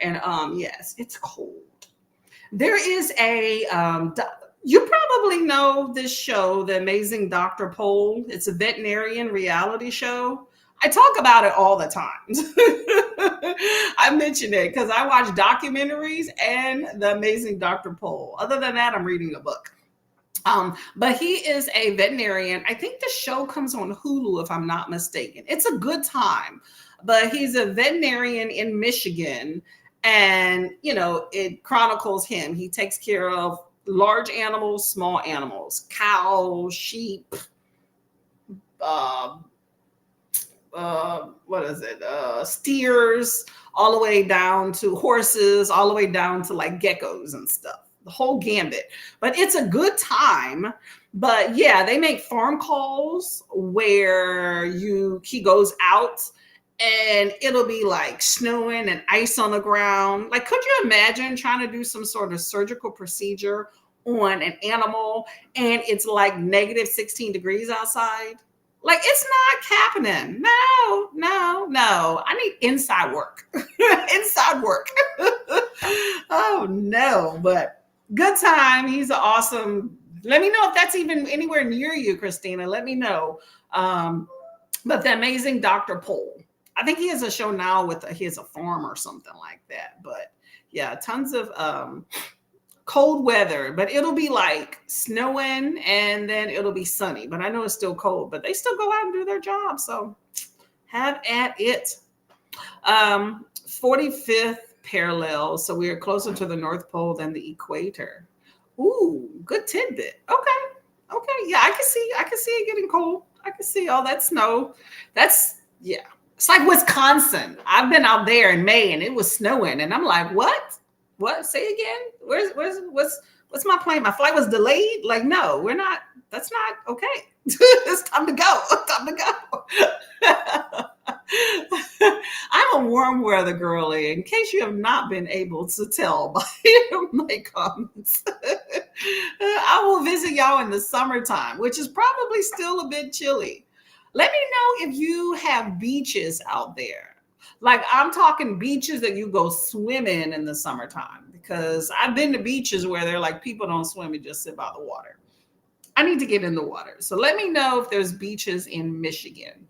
And yes, it's cold. There is a you probably know this show, The Amazing Dr. Pol. It's a veterinarian reality show. I talk about it all the time. I mention it because I watch documentaries and The Amazing Dr. Pol. Other than that, I'm reading a book. But he is a veterinarian. I think the show comes on Hulu, if I'm not mistaken. It's a good time. But he's a veterinarian in Michigan. And, it chronicles him. He takes care of large animals, small animals, cows, sheep, steers, all the way down to horses, all the way down to like geckos and stuff, the whole gambit. But it's a good time. But yeah, they make farm calls where he goes out and it'll be like snowing and ice on the ground. Like, could you imagine trying to do some sort of surgical procedure on an animal and it's like negative 16 degrees outside? Like, it's not happening. No. I need inside work. Inside work. Oh, no. But good time. He's an awesome. Let me know if that's even anywhere near you, Christina. Let me know. But The Amazing Dr. Pol. I think he has a show now he has a farm or something like that. But yeah, tons of cold weather, but it'll be like snowing and then it'll be sunny. But I know it's still cold, but they still go out and do their job. So have at it. 45th parallel. So we are closer to the North Pole than the equator. Ooh, good tidbit. Okay. Yeah, I can see it getting cold. I can see all that snow. Yeah. It's like Wisconsin. I've been out there in May and it was snowing and I'm like, what? What? Say again? What's my plane? My flight was delayed? Like, no, we're not. That's not okay. It's time to go. It's time to go. I'm a warm weather girly, in case you have not been able to tell by my comments. I will visit y'all in the summertime, which is probably still a bit chilly. Let me know if you have beaches out there. Like I'm talking beaches that you go swim in the summertime, because I've been to beaches where they're like people don't swim and just sit by the water. I need to get in the water. So let me know if there's beaches in Michigan.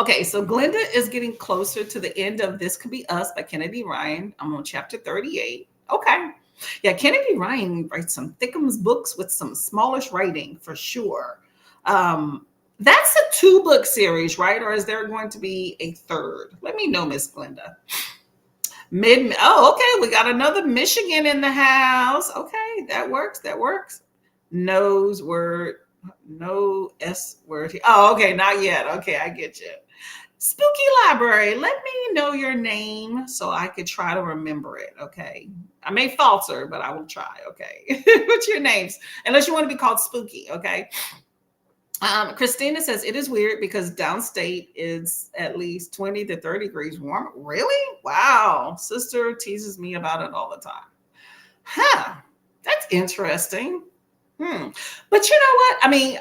Okay, so Glenda is getting closer to the end of This Could Be Us by Kennedy Ryan. I'm on chapter 38. Okay. Yeah, Kennedy Ryan writes some thickums books with some smallish writing for sure. That's a 2-book series, right? Or is there going to be a third? Let me know, Miss Glenda. Okay, we got another Michigan in the house. Okay, that works. That works. Nose word, no S word. Oh, okay, not yet. Okay, I get you. Spooky Library, let me know your name so I could try to remember it. Okay, I may falter, but I will try. Okay, what's your names? Unless you want to be called Spooky. Okay. Christina says it is weird because downstate is at least 20 to 30 degrees warmer. Really? Wow. Sister teases me about it all the time. Huh. That's interesting. But you know what? I mean,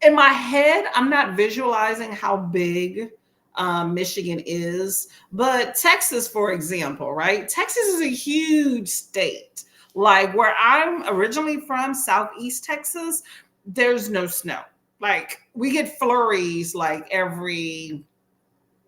in my head, I'm not visualizing how big Michigan is. But Texas, for example, right? Texas is a huge state. Like where I'm originally from, Southeast Texas, there's no snow. Like we get flurries like every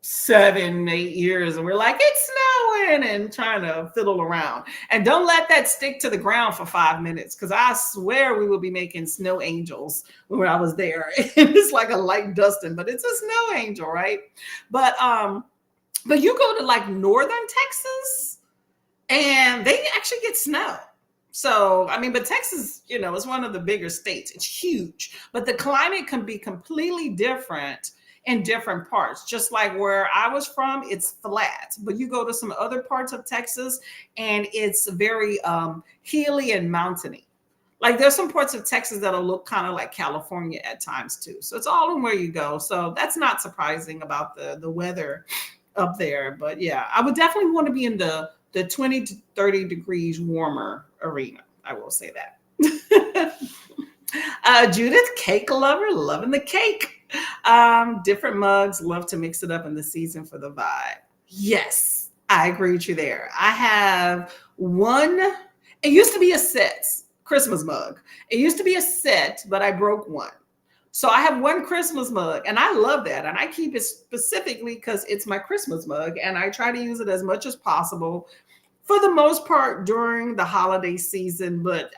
7, 8 years, and we're like, it's snowing, and trying to fiddle around. And don't let that stick to the ground for 5 minutes, because I swear we will be making snow angels when I was there. It's like a light dusting, but it's a snow angel, right? But you go to like northern Texas, and they actually get snow. So, I mean, but Texas, is one of the bigger states. It's huge, but the climate can be completely different in different parts. Just like where I was from, it's flat, but you go to some other parts of Texas and it's very hilly and mountainy. Like there's some parts of Texas that'll look kind of like California at times too. So it's all in where you go. So that's not surprising about the weather up there. But yeah, I would definitely want to be in the 20 to 30 degrees warmer arena. I will say that. Judith, cake lover, loving the cake. Different mugs, love to mix it up in the season for the vibe. Yes, I agree with you there. I have one. It used to be a set Christmas mug. It used to be a set, but I broke one. So I have one Christmas mug, and I love that. And I keep it specifically because it's my Christmas mug, and I try to use it as much as possible for the most part during the holiday season. But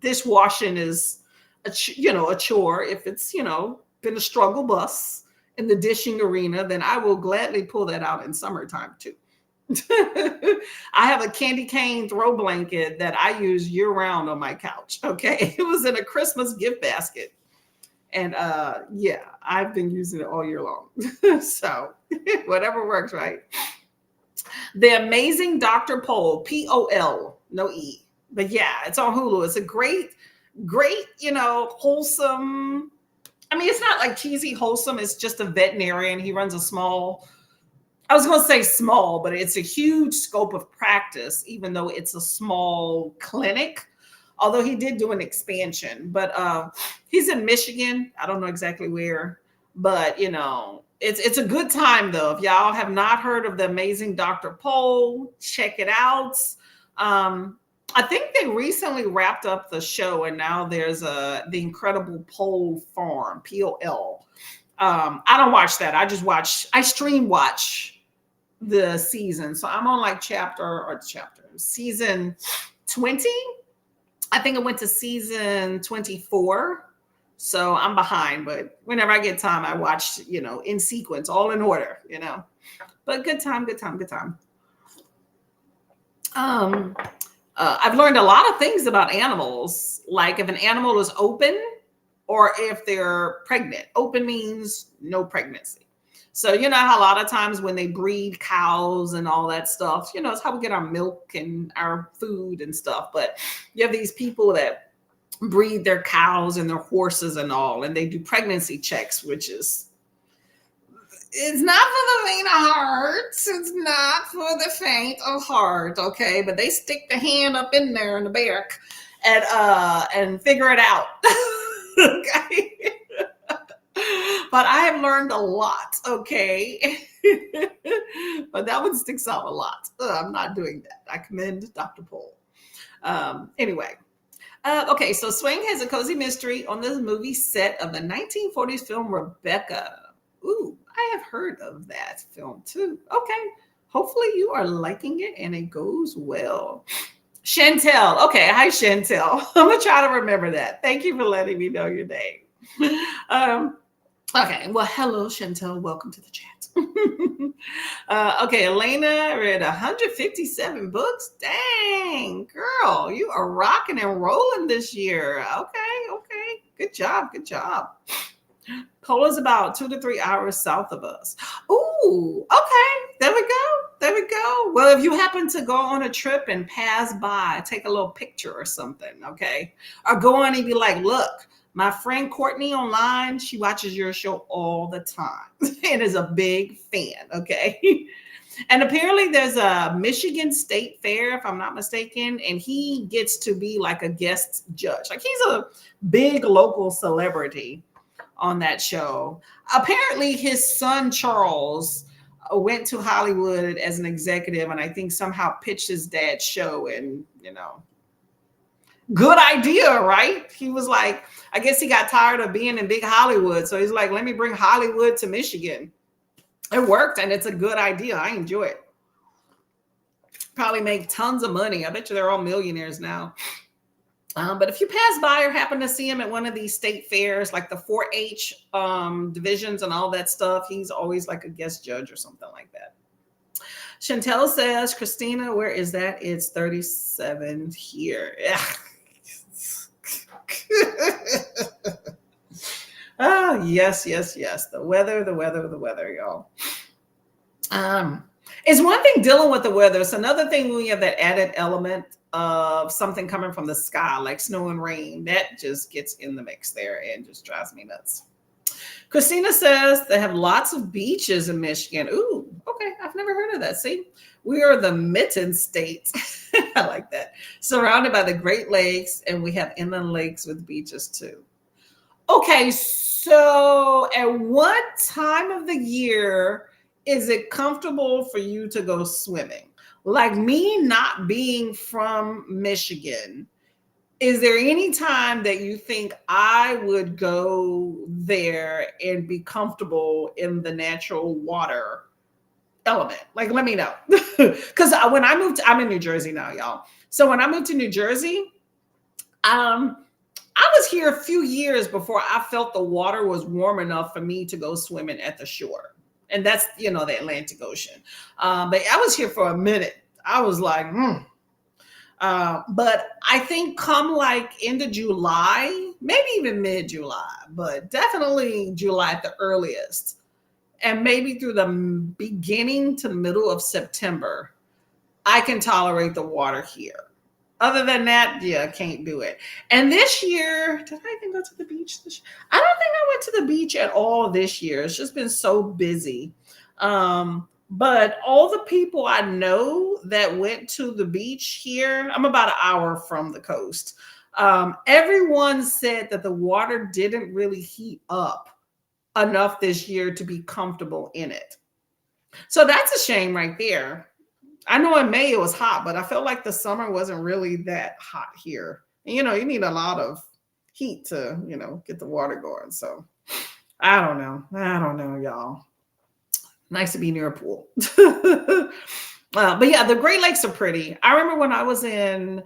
dishwashing is a chore. If it's, been a struggle bus in the dishing arena, then I will gladly pull that out in summertime too. I have a candy cane throw blanket that I use year round on my couch. Okay. It was in a Christmas gift basket. And yeah, I've been using it all year long. So whatever works, right? The Amazing Dr. Pol, Pol, no E. But yeah, it's on Hulu. It's a great, wholesome. I mean, it's not like cheesy wholesome. It's just a veterinarian. He runs I was going to say small, but it's a huge scope of practice, even though it's a small clinic. Although he did do an expansion, but he's in Michigan. I don't know exactly where, but it's a good time though. If y'all have not heard of The Amazing Dr. Pol, check it out. I think they recently wrapped up the show, and now there's The Incredible Pol Farm, Pol. I don't watch that. I stream watch the season. So I'm on like season 20. I think I went to season 24. So I'm behind, but whenever I get time, I watch, in sequence, all in order, but good time. I've learned a lot of things about animals, like if an animal is open or if they're pregnant. Open means no pregnancy. So you know how a lot of times when they breed cows and all that stuff, it's how we get our milk and our food and stuff. But you have these people that breed their cows and their horses and all, and they do pregnancy checks, which is It's not for the faint of heart. It's not for the faint of heart, okay? But they stick the hand up in there in the bark and figure it out. Okay. But I have learned a lot, okay? But that one sticks out a lot. I'm not doing that. I commend Dr. Pohl. Anyway, okay, so Swing has a cozy mystery on the movie set of the 1940s film Rebecca. Ooh, I have heard of that film too. Okay, hopefully you are liking it and it goes well. Chantel. Okay, hi Chantel. I'm gonna try to remember that. Thank you for letting me know your name. Um, okay, well, hello Chantel. Welcome to the chat. Okay, Elena read 157 books. Dang, girl, you are rocking and rolling this year. Okay, good job, good job. Pola's about 2 to 3 hours south of us. Ooh, okay. There we go. There we go. Well, if you happen to go on a trip and pass by, take a little picture or something, okay? Or go on and be like, look, my friend Courtney online, she watches your show all the time and is a big fan, okay? And apparently there's a Michigan State Fair, if I'm not mistaken, and he gets to be like a guest judge. Like he's a big local celebrity on that show. Apparently, his son Charles went to Hollywood as an executive, and I think somehow pitched his dad's show. And good idea, right? He was like, I guess he got tired of being in big Hollywood, so he's like, let me bring Hollywood to Michigan. It worked, and it's a good idea. I enjoy it. Probably make tons of money. I bet you they're all millionaires now. But if you pass by or happen to see him at one of these state fairs, like the 4-H divisions and all that stuff, he's always like a guest judge or something like that. Chantel says, Christina, where is that? It's 37 here. Oh, yes. The weather, y'all. It's one thing dealing with the weather. It's another thing when you have that added element of something coming from the sky, like snow and rain. That just gets in the mix there and just drives me nuts. Christina says they have lots of beaches in Michigan. Ooh, okay. I've never heard of that. See, we are the Mitten State. I like that. Surrounded by the Great Lakes, and we have inland lakes with beaches too. Okay, so at what time of the year is it comfortable for you to go swimming? Like me not being from Michigan, is there any time that you think I would go there and be comfortable in the natural water element? Like, let me know. Because when I moved, I'm in New Jersey now, y'all. So when I moved to New Jersey, I was here a few years before I felt the water was warm enough for me to go swimming at the shore. And that's, the Atlantic Ocean. But I was here for a minute. I was like, but I think come like end of July, maybe even mid-July, but definitely July at the earliest. And maybe through the beginning to middle of September, I can tolerate the water here. Other than that, yeah, I can't do it. And this year, did I even go to the beach this year? I don't think I went to the beach at all this year. It's just been so busy. But all the people I know that went to the beach here, I'm about an hour from the coast. Everyone said that the water didn't really heat up enough this year to be comfortable in it. So that's a shame right there. I know in May it was hot, but I felt like the summer wasn't really that hot here. And, you need a lot of heat to, get the water going. So I don't know, y'all. Nice to be near a pool. But yeah, the Great Lakes are pretty. I remember when I was in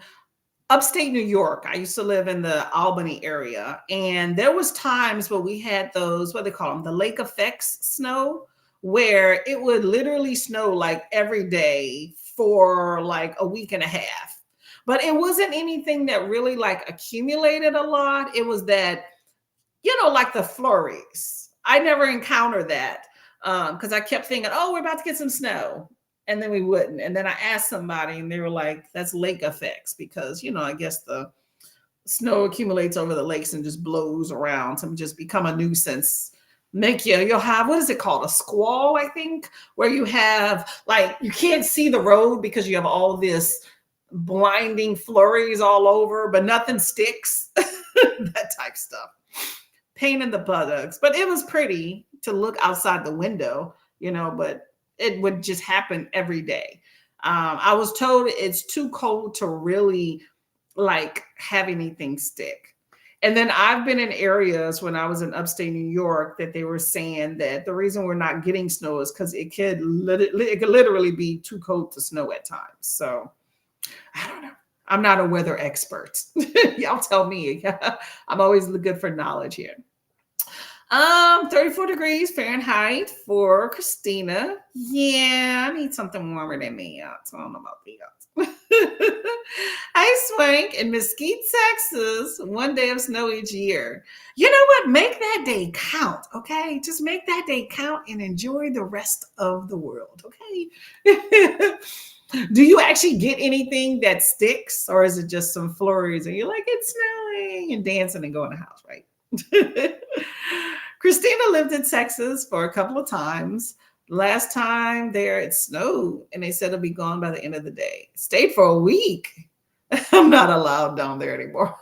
upstate New York, I used to live in the Albany area. And there was times where we had those, what they call them, the lake effects snow, where it would literally snow like every day for like a week and a half. But it wasn't anything that really like accumulated a lot. It was that, like the flurries. I never encountered that because I kept thinking, oh, we're about to get some snow. And then we wouldn't. And then I asked somebody and they were like, that's lake effects because, I guess the snow accumulates over the lakes and just blows around to just become a nuisance you'll have, what is it called? A squall, I think, where you have like, you can't see the road because you have all this blinding flurries all over, but nothing sticks. That type stuff. Pain in the buttocks. But it was pretty to look outside the window, but it would just happen every day. I was told it's too cold to really like have anything stick. And then I've been in areas when I was in upstate New York that they were saying that the reason we're not getting snow is because it could literally be too cold to snow at times. So I don't know. I'm not a weather expert. Y'all tell me. I'm always good for knowledge here. 34 degrees Fahrenheit for Christina. Yeah, I need something warmer than me. So I don't know about the Hi, Swank in Mesquite, Texas. 1 day of snow each year. You know what? Make that day count, okay? Just make that day count and enjoy the rest of the world, okay? Do you actually get anything that sticks, or is it just some flurries and you're like, it's snowing and dancing and go in the house, right? Christina lived in Texas for a couple of times. Last time there, it snowed, and they said it'll be gone by the end of the day. Stayed for a week. I'm not allowed down there anymore.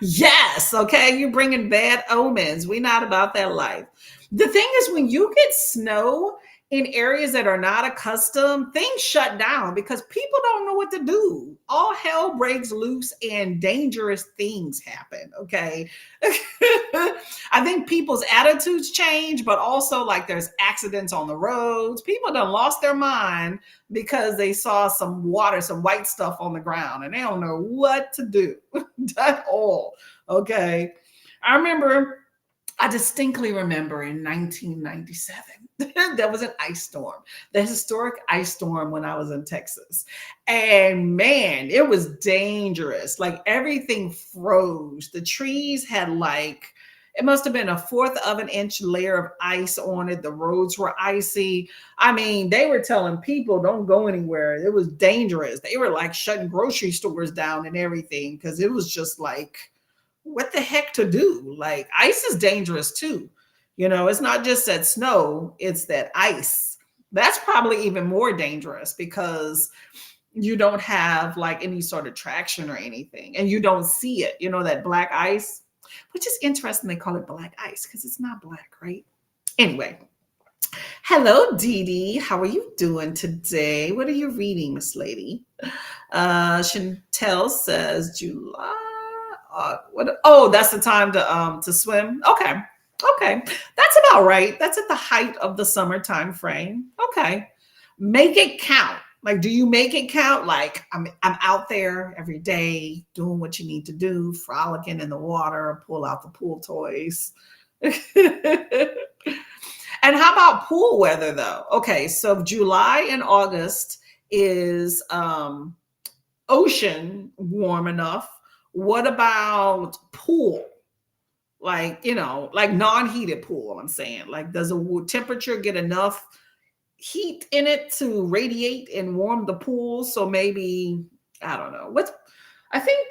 Yes, okay, you're bringing bad omens. We're not about that life. The thing is, when you get snow in areas that are not accustomed, things shut down because people don't know what to do. All hell breaks loose and dangerous things happen, okay? I think people's attitudes change, but also like there's accidents on the roads. People done lost their mind because they saw some water, some white stuff on the ground, and they don't know what to do at all, okay? I distinctly remember in 1997, there was an ice storm, the historic ice storm when I was in Texas. And man, it was dangerous. Like everything froze. The trees had like, it must have been a fourth of an inch layer of ice on it. The roads were icy. I mean, they were telling people don't go anywhere. It was dangerous. They were like shutting grocery stores down and everything because it was just like, what the heck to do? Like ice is dangerous too. It's not just that snow, it's that ice. That's probably even more dangerous because you don't have like any sort of traction or anything and you don't see it, that black ice, which is interesting. They call it black ice because it's not black, right? Anyway. Hello, Dee Dee. How are you doing today? What are you reading, Miss Lady? Chantel says July. That's the time to swim. Okay, that's about right. That's at the height of the summer time frame. Okay, make it count. Like, do you make it count? Like, I'm out there every day doing what you need to do, frolicking in the water, pull out the pool toys. And how about pool weather though? Okay, so July and August is ocean warm enough. What about pool? Like, like non-heated pool, I'm saying. Like, does the temperature get enough heat in it to radiate and warm the pool? So maybe, I don't know. I think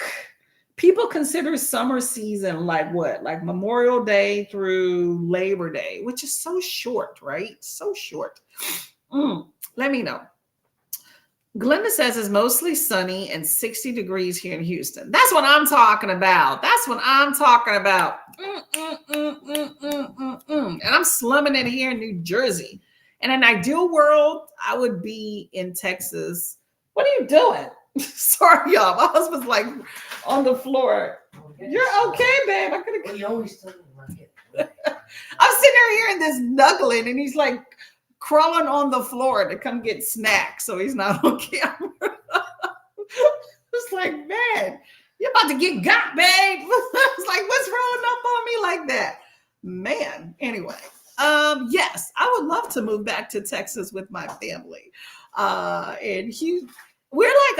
people consider summer season like what? Like Memorial Day through Labor Day, which is so short, right? So short. Let me know. Glenda says it's mostly sunny and 60 degrees here in Houston. That's what I'm talking about. And I'm slumming it here in New Jersey. In an ideal world, I would be in Texas. What are you doing? Sorry, y'all. My husband's like on the floor. You're okay, babe. I could have. You always tell me like it. I'm sitting there hearing this nuggling, and he's like crawling on the floor to come get snacks, so he's not on camera. It's like, man, you're about to get got, babe. It's like, what's rolling up on me like that, man? Anyway, yes, I would love to move back to Texas with my family. And we're like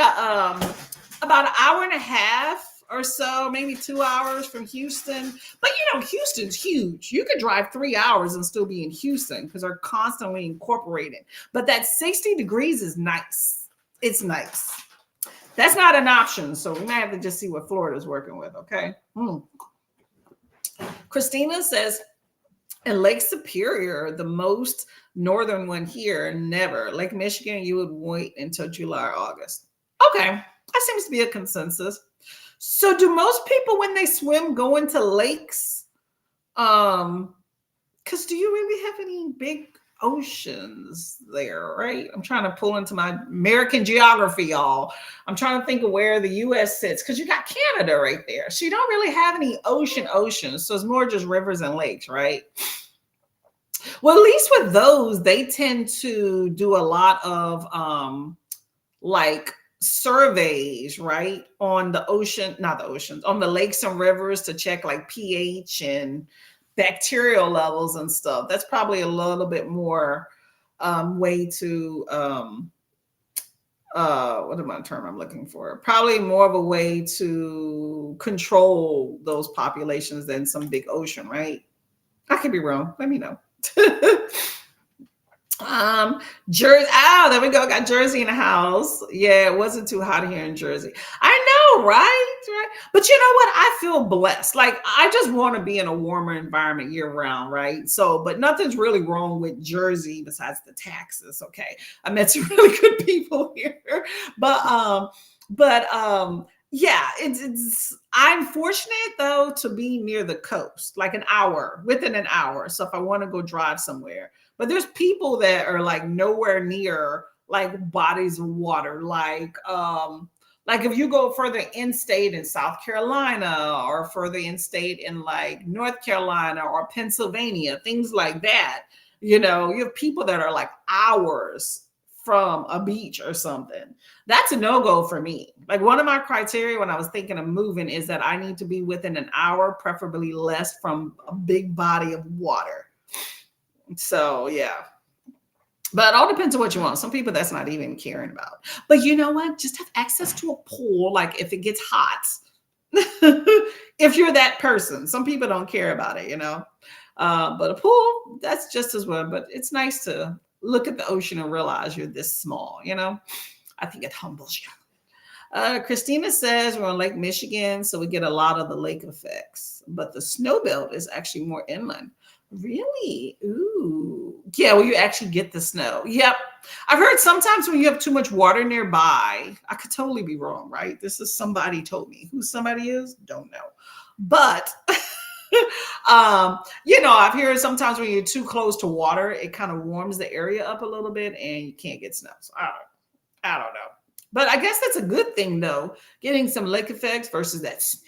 about an hour and a half or so, maybe 2 hours from Houston. But Houston's huge. You could drive 3 hours and still be in Houston because they're constantly incorporated. But that 60 degrees is nice. It's nice. That's not an option. So we might have to just see what Florida's working with, okay? Christina says, And Lake Superior, the most northern one here, never. Lake Michigan, you would wait until July or August. Okay, that seems to be a consensus. So do most people when they swim go into lakes? Because do you really have any big oceans there, right? I'm trying to pull into my American geography, y'all. I'm trying to think of where the US sits because you got Canada right there. So you don't really have any oceans. So it's more just rivers and lakes, right? Well, at least with those, they tend to do a lot of like surveys, right? On the ocean, not the oceans, on the lakes and rivers to check like pH and bacterial levels and stuff. That's probably a little bit more way to what am I term I'm looking for? Probably more of a way to control those populations than some big ocean, right? I could be wrong. Let me know. Jersey. Oh, there we go. Got Jersey in the house. Yeah, it wasn't too hot here in Jersey. I know, right? Right. But you know what? I feel blessed. Like I just want to be in a warmer environment year round, right? So, but nothing's really wrong with Jersey besides the taxes. Okay. I met some really good people here. But yeah, it's I'm fortunate though to be near the coast, like within an hour. So if I want to go drive somewhere. But there's people that are like nowhere near like bodies of water, like if you go further in state in South Carolina or further in state in like North Carolina or Pennsylvania, things like that, you have people that are like hours from a beach or something. That's a no-go for me. Like one of my criteria when I was thinking of moving is that I need to be within an hour, preferably less from a big body of water. So yeah. But it all depends on what you want. Some people that's not even caring about. But you know what? Just have access to a pool, like if it gets hot. If you're that person. Some people don't care about it, But a pool, that's just as well. But it's nice to look at the ocean and realize you're this small, I think it humbles you. Christina says we're on Lake Michigan, so we get a lot of the lake effects. But the snow belt is actually more inland. Really? Ooh. Yeah, well, you actually get the snow. Yep. I've heard sometimes when you have too much water nearby, I could totally be wrong, right? This is somebody told me. Who somebody is? Don't know. But I've heard sometimes when you're too close to water, it kind of warms the area up a little bit and you can't get snow. So I don't know. But I guess that's a good thing though, getting some lake effects versus that snow.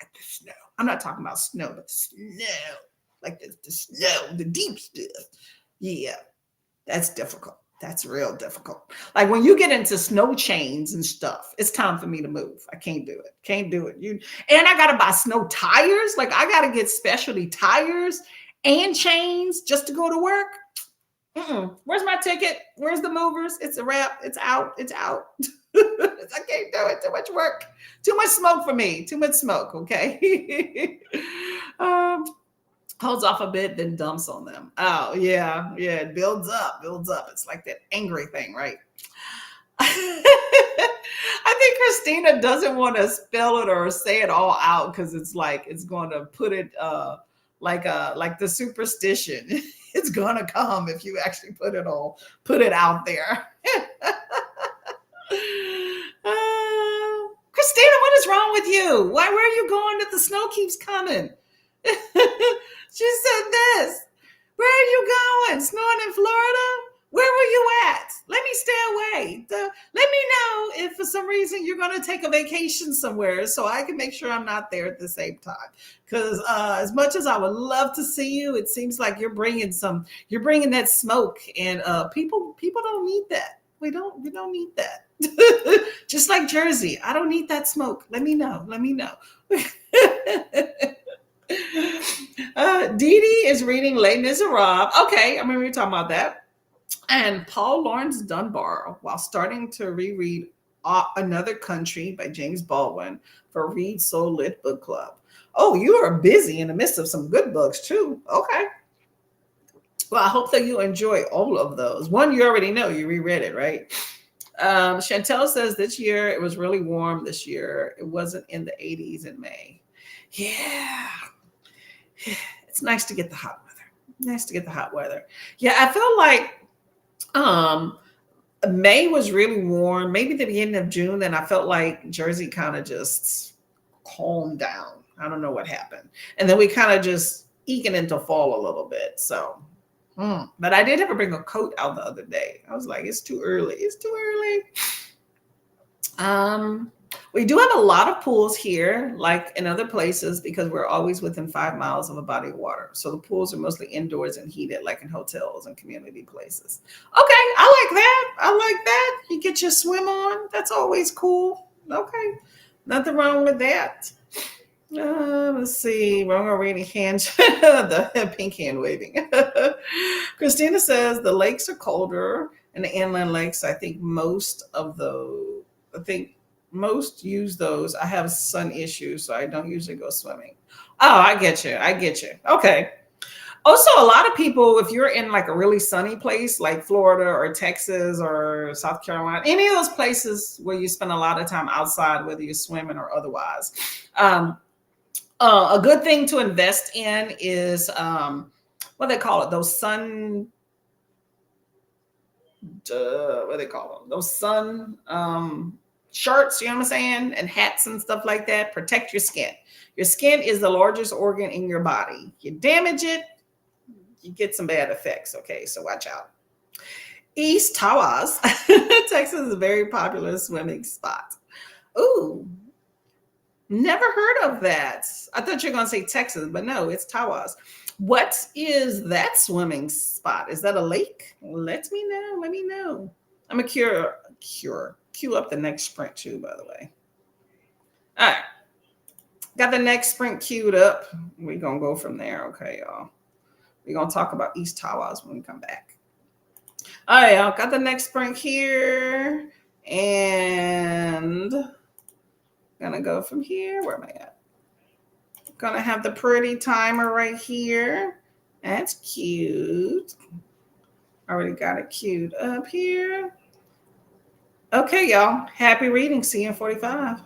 Like the snow. I'm not talking about snow, but the snow. Like the snow, the deep stuff. Yeah, that's difficult. That's real difficult. Like when you get into snow chains and stuff, it's time for me to move. I can't do it. Can't do it. And I gotta buy snow tires. Like I gotta get specialty tires and chains just to go to work. Where's my ticket? Where's the movers? It's a wrap. It's out. It's out. I can't do it. Too much work. Too much smoke for me. Too much smoke. Okay. Holds off a bit, then dumps on them. Oh, yeah. Yeah. It builds up. It's like that angry thing, right? I think Christina doesn't want to spell it or say it all out because it's like it's going to put it like the superstition. It's gonna come if you actually put it out there. Christina, what is wrong with you? Where are you going if the snow keeps coming? She said this. Where are you going? Snowing in Florida? Where were you at? Let me stay away. Let me know if for some reason you're going to take a vacation somewhere so I can make sure I'm not there at the same time. Because as much as I would love to see you, it seems like you're bringing that smoke, and people don't need that. We don't need that. Just like Jersey, I don't need that smoke. Let me know. Dee Dee is reading Les Miserables. Okay, I mean, we were talking about that. And Paul Laurence Dunbar, while starting to reread Another Country by James Baldwin for Read Soul Lit Book Club. Oh, you are busy in the midst of some good books too. Okay. Well, I hope that you enjoy all of those. One you already know, you reread it, right? Chantel says this year it was really warm this year. It wasn't in the 80s in May. Yeah. It's nice to get the hot weather. Nice to get the hot weather. Yeah, I feel like um May was really warm, maybe the beginning of June, and I felt like Jersey kind of just calmed down. I don't know what happened. And then we kind of just eking into fall a little bit. So, but I did have to bring a coat out the other day. I was like, it's too early. It's too early. Um, we do have a lot of pools here, like in other places, because we're always within 5 miles of a body of water. So the pools are mostly indoors and heated, like in hotels and community places. Okay, I like that. I like that. You get your swim on. That's always cool. Okay, nothing wrong with that. Let's see. Wrong already hand the pink hand waving. Christina says the lakes are colder and the inland lakes. I think most use those. I have sun issues, so I don't usually go swimming. Oh, I get you. I get you. Okay. Also, a lot of people, if you're in like a really sunny place like Florida or Texas or South Carolina, any of those places where you spend a lot of time outside, whether you're swimming or otherwise, a good thing to invest in is what they call it, those sun, what they call them, those sun shirts, you know what I'm saying, and hats and stuff like that. Protect your skin. Your skin is the largest organ in your body. You damage it, you get some bad effects. Okay, so watch out. East Tawas, Texas is a very popular swimming spot. Ooh, never heard of that. I thought you were going to say Texas, but no, it's Tawas. What is that swimming spot? Is that a lake? Let me know. Let me know. I'm a cue up the next sprint too, by the way. All right. Got the next sprint queued up. We're going to go from there. Okay, y'all. We're going to talk about East Tawas when we come back. All right, y'all. Got the next sprint here. And gonna go from here. Where am I at? Gonna have the pretty timer right here. That's cute. Already got it queued up here. Okay, y'all. Happy reading. See you in 45.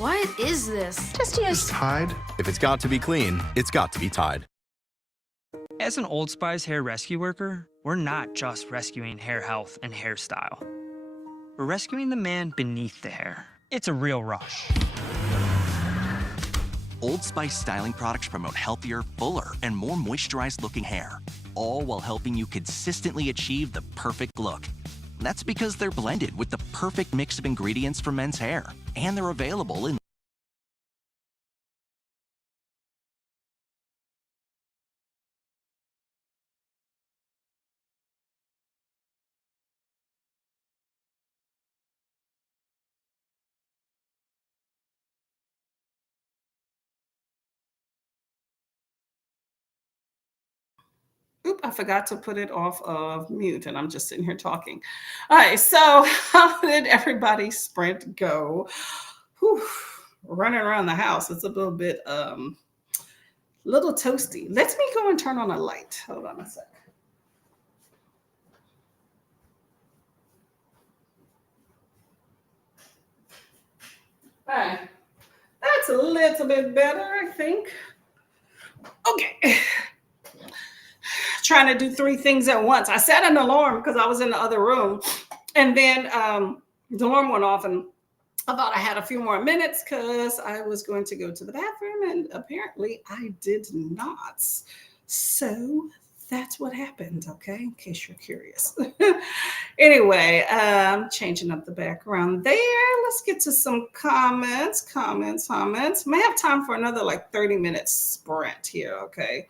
What is this? Just use Tide. If it's got to be clean, it's got to be Tide. As an Old Spice hair rescue worker, we're not just rescuing hair health and hairstyle. We're rescuing the man beneath the hair. It's a real rush. Old Spice styling products promote healthier, fuller, and more moisturized-looking hair, all while helping you consistently achieve the perfect look. That's because they're blended with the perfect mix of ingredients for men's hair, and they're available in Oop, I forgot to put it off of mute and I'm just sitting here talking. All right, so how did everybody's sprint go? Whew, running around the house. It's a little toasty. Let me go and turn on a light. Hold on a sec. All right, that's a little bit better, I think. Okay. Trying to do 3 things at once. I set an alarm because I was in the other room, and then the alarm went off, and I thought I had a few more minutes because I was going to go to the bathroom, and apparently I did not. So that's what happened, okay, in case you're curious. Anyway, changing up the background there. Let's get to some comments. May have time for another like 30-minute sprint here, okay?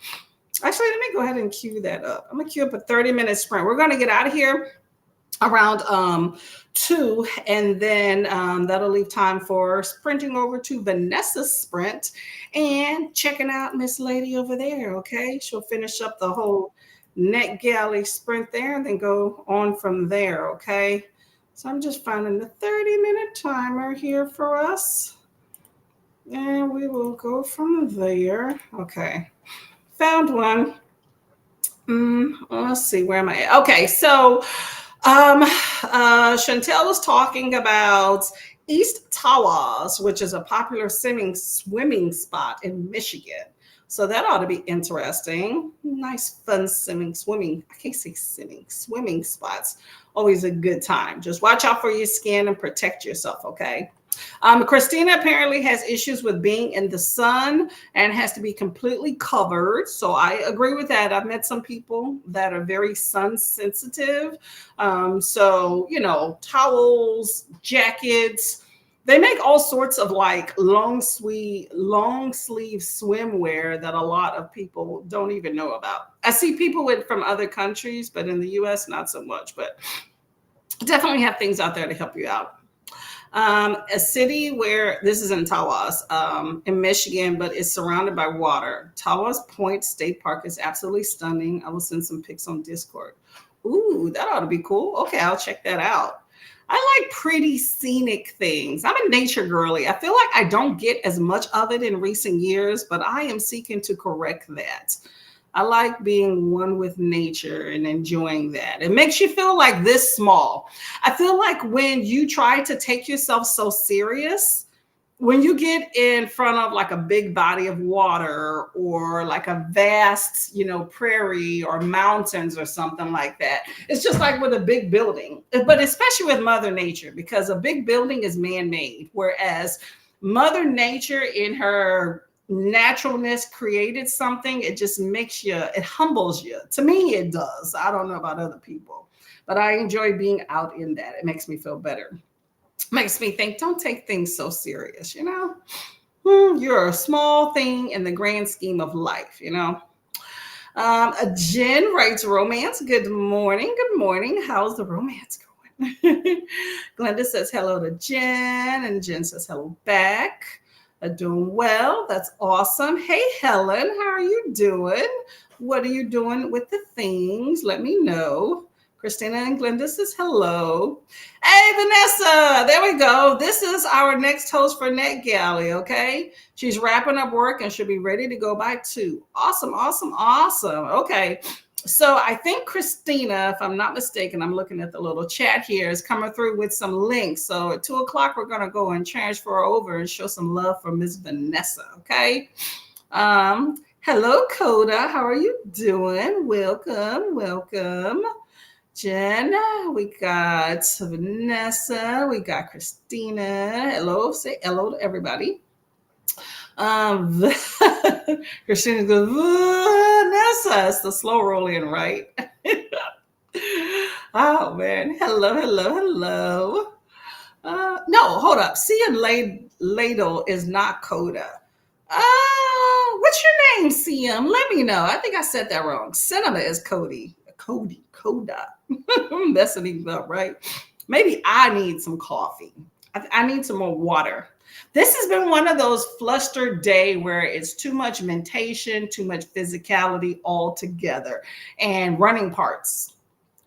Actually, let me go ahead and cue that up. I'm gonna cue up a 30-minute sprint. We're gonna get out of here around 2, and then that'll leave time for sprinting over to Vanessa's sprint and checking out Miss Lady over there, okay? She'll finish up the whole NetGalley sprint there and then go on from there, okay? So I'm just finding the 30-minute timer here for us, and we will go from there, okay? Found one. Let's see, where am I at? Okay, so Chantel was talking about East Tawas, which is a popular swimming spot in Michigan. So that ought to be interesting. Nice, fun swimming. I can't say swimming spots. Always a good time. Just watch out for your skin and protect yourself, okay? Christina apparently has issues with being in the sun and has to be completely covered. So I agree with that. I've met some people that are very sun sensitive. So, you know, towels, jackets, they make all sorts of like long sleeve swimwear that a lot of people don't even know about. I see people from other countries, but in the US, not so much, but definitely have things out there to help you out. A city where this is in Tawas, in Michigan, but it's surrounded by water. Tawas Point State Park is absolutely stunning. I will send some pics on Discord. Ooh, that ought to be cool. Okay, I'll check that out. I like pretty scenic things. I'm a nature girly. I feel like I don't get as much of it in recent years, but I am seeking to correct that. I like being one with nature and enjoying that. It makes you feel like this small. I feel like when you try to take yourself so serious, when you get in front of like a big body of water or like a vast, you know, prairie or mountains or something like that, it's just like with a big building, but especially with Mother Nature, because a big building is man-made, whereas Mother Nature in her naturalness created something. It just makes you, it humbles you. To me, it does. I don't know about other people, but I enjoy being out in that. It makes me feel better. Makes me think, don't take things so serious, you know? You're a small thing in the grand scheme of life, you know? Jen writes romance. Good morning. Good morning. How's the romance going? Glenda says hello to Jen, and Jen says hello back. Doing well. That's awesome. Hey, Helen, how are you doing? What are you doing with the things? Let me know. Christina and Glenda says hello. Hey, Vanessa, there we go. This is our next host for NetGalley, okay? She's wrapping up work and she'll be ready to go by 2. Awesome, awesome, awesome. Okay, So I think Christina, if I'm not mistaken, I'm looking at the little chat here, is coming through with some links. So at 2 o'clock, we're going to go and transfer over and show some love for Miss Vanessa. Okay. Hello, Coda. How are you doing? Welcome, welcome. Jen, we got Vanessa, we got Christina. Hello, say hello to everybody. Um, Christina goes, Vanessa. It's the slow roll in, right? Oh man. Hello, hello, hello. No, hold up. CM Ladle is not Coda. What's your name, CM? Let me know. I think I said that wrong. Cinema is Cody. Coda. I'm messing these up, right? Maybe I need some coffee. I need some more water. This has been one of those flustered day where it's too much mentation, too much physicality all together, and running parts.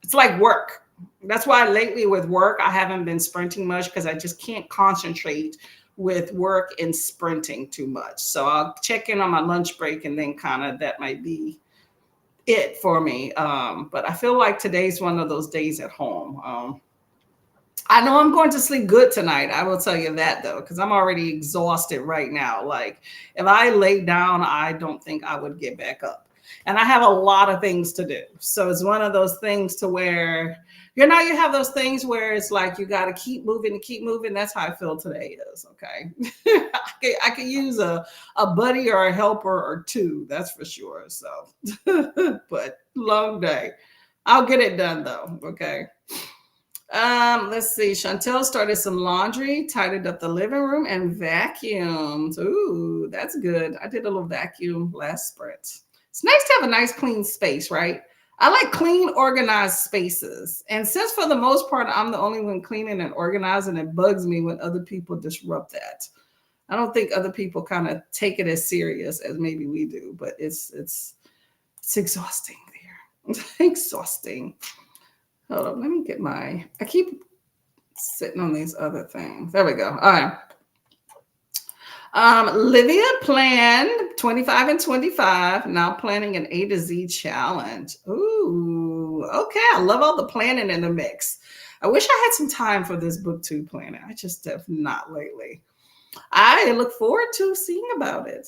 It's like work. That's why lately with work, I haven't been sprinting much because I just can't concentrate with work and sprinting too much. So I'll check in on my lunch break and then kind of that might be it for me. But I feel like today's one of those days at home. I know I'm going to sleep good tonight. I will tell you that though, because I'm already exhausted right now. Like if I lay down, I don't think I would get back up. And I have a lot of things to do. So it's one of those things to where you have those things where it's like you got to keep moving and keep moving. That's how I feel today is. Okay. I could use a buddy or a helper or two. That's for sure. So, but long day. I'll get it done though. Okay. Let's see. Chantel started some laundry, tidied up the living room, and vacuumed. Ooh, that's good. I did a little vacuum last sprint. It's nice to have a nice clean space, right? I like clean, organized spaces. And since for the most part, I'm the only one cleaning and organizing, it bugs me when other people disrupt that. I don't think other people kind of take it as serious as maybe we do, but it's exhausting there. Exhausting. Hold on, let me get I keep sitting on these other things. There we go. All right. Livia planned 25 and 25, now planning an A to Z challenge. Ooh, okay. I love all the planning in the mix. I wish I had some time for this book tube planning. I just have not lately. I look forward to seeing about it.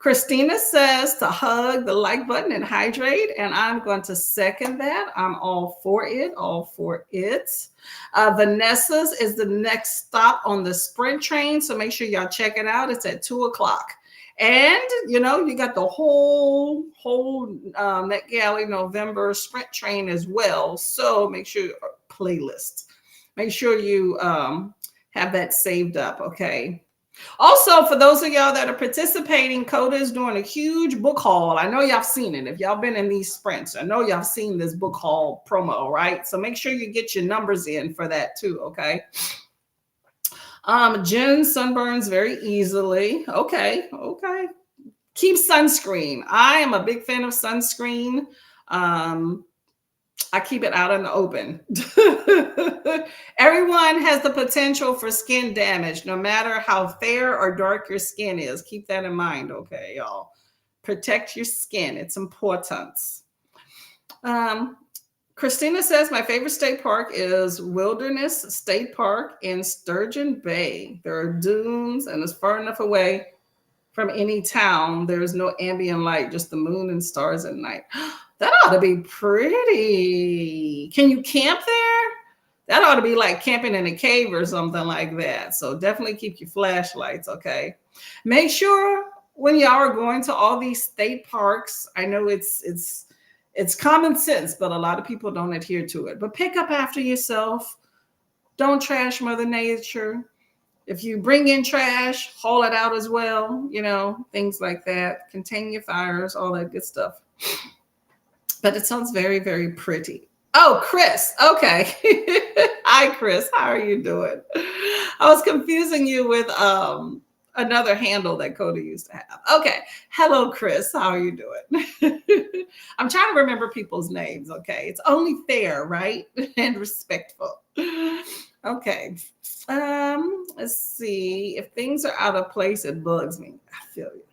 Christina says to hug the like button and hydrate, and I'm going to second that. I'm all for it, all for it. Vanessa's is the next stop on the sprint train, so make sure y'all check it out. It's at 2 o'clock. And, you got the whole NetGalley November sprint train as well. So make sure playlist. Make sure you have that saved up, okay? Also, for those of y'all that are participating, Coda is doing a huge book haul. I know y'all seen it. If y'all been in these sprints, I know y'all seen this book haul promo, right? So make sure you get your numbers in for that too, okay? Jen sunburns very easily. Okay. Keep sunscreen. I am a big fan of sunscreen. I keep it out in the open. Everyone has the potential for skin damage, no matter how fair or dark your skin is. Keep that in mind, okay, y'all. Protect your skin. It's important. Christina says, my favorite state park is Wilderness State Park in Sturgeon Bay. There are dunes and it's far enough away from any town. There's no ambient light, just the moon and stars at night. That ought to be pretty. Can you camp there? That ought to be like camping in a cave or something like that. So definitely keep your flashlights, okay? Make sure when y'all are going to all these state parks, I know it's common sense, but a lot of people don't adhere to it. But pick up after yourself. Don't trash Mother Nature. If you bring in trash, haul it out as well, things like that. Contain your fires, all that good stuff. But it sounds very, very pretty. Oh, Chris. Okay. Hi, Chris. How are you doing? I was confusing you with another handle that Coda used to have. Okay. Hello, Chris. How are you doing? I'm trying to remember people's names. Okay. It's only fair, right? And respectful. Okay. Let's see. If things are out of place, it bugs me. I feel you.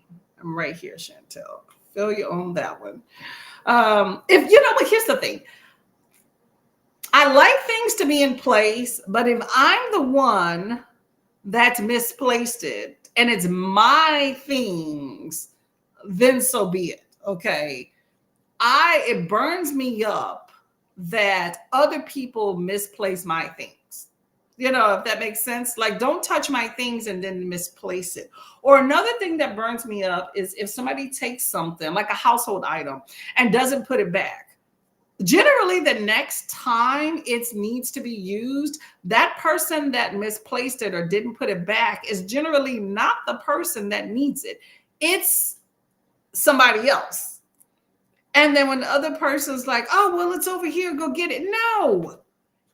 I'm right here, Chantel. I feel you on that one. If you know, but here's the thing. I like things to be in place, but if I'm the one that's misplaced it and it's my things, then so be it. Okay. It burns me up that other people misplace my things. You know, if that makes sense. Like, don't touch my things and then misplace it. Or another thing that burns me up is if somebody takes something like a household item and doesn't put it back. Generally, the next time it needs to be used, that person that misplaced it or didn't put it back is generally not the person that needs it. It's somebody else. And then when the other person's like, oh, well, it's over here, go get it. No,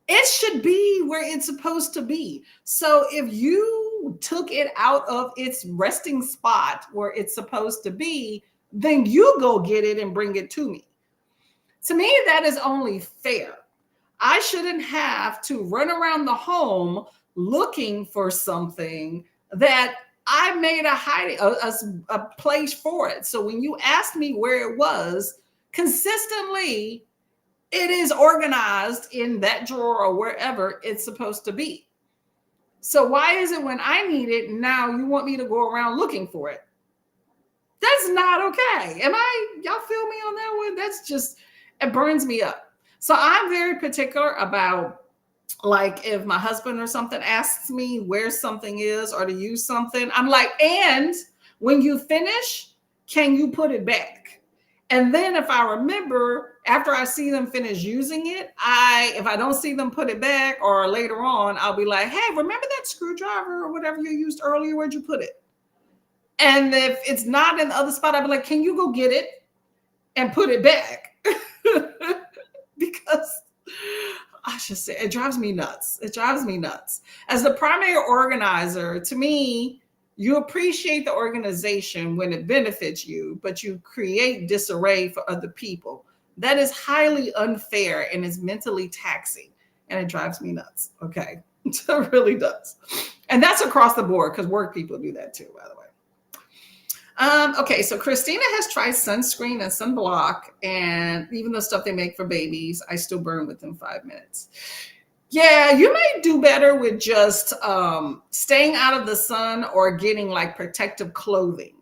it should be where it's supposed to be. So if you took it out of its resting spot where it's supposed to be, then you go get it and bring it to me. To me, that is only fair. I shouldn't have to run around the home looking for something that I made a place for it. So when you asked me where it was, consistently, it is organized in that drawer or wherever it's supposed to be. So why is it when I need it, now you want me to go around looking for it? That's not okay. Y'all feel me on that one? That's just, it burns me up. So I'm very particular about, like, if my husband or something asks me where something is or to use something, I'm like, and when you finish, can you put it back? And then if I remember, after I see them finish using it, if I don't see them put it back, or later on, I'll be like, hey, remember that screwdriver or whatever you used earlier? Where'd you put it? And if it's not in the other spot, I'll be like, can you go get it and put it back? Because I should say, it drives me nuts. It drives me nuts. As the primary organizer, to me, you appreciate the organization when it benefits you, but you create disarray for other people. That is highly unfair and is mentally taxing, and it drives me nuts. Okay, it really does. And that's across the board, because work people do that too, by the way. Okay, so Christina has tried sunscreen and sunblock, and even the stuff they make for babies, I still burn within 5 minutes. Yeah, you may do better with just staying out of the sun or getting like protective clothing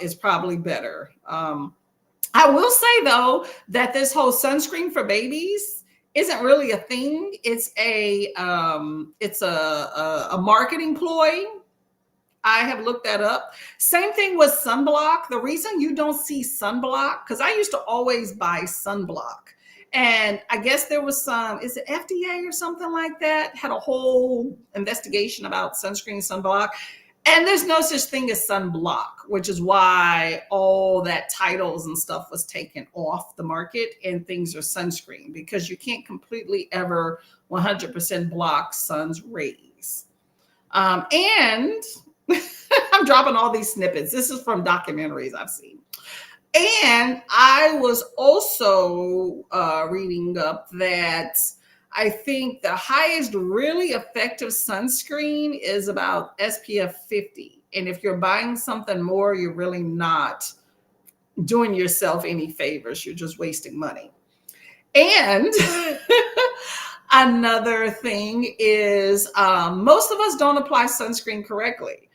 is probably better. I will say though that this whole sunscreen for babies isn't really a thing. It's a marketing ploy. I have looked that up. Same thing with sunblock. The reason you don't see sunblock, because I used to always buy sunblock. And I guess there was is it FDA or something like that, had a whole investigation about sunscreen, sunblock. And there's no such thing as sunblock, which is why all that titles and stuff was taken off the market and things are sunscreen, because you can't completely ever 100% block sun's rays. And I'm dropping all these snippets. This is from documentaries I've seen. And I was also reading up that I think the highest really effective sunscreen is about SPF 50. And if you're buying something more, you're really not doing yourself any favors. You're just wasting money. And another thing is most of us don't apply sunscreen correctly.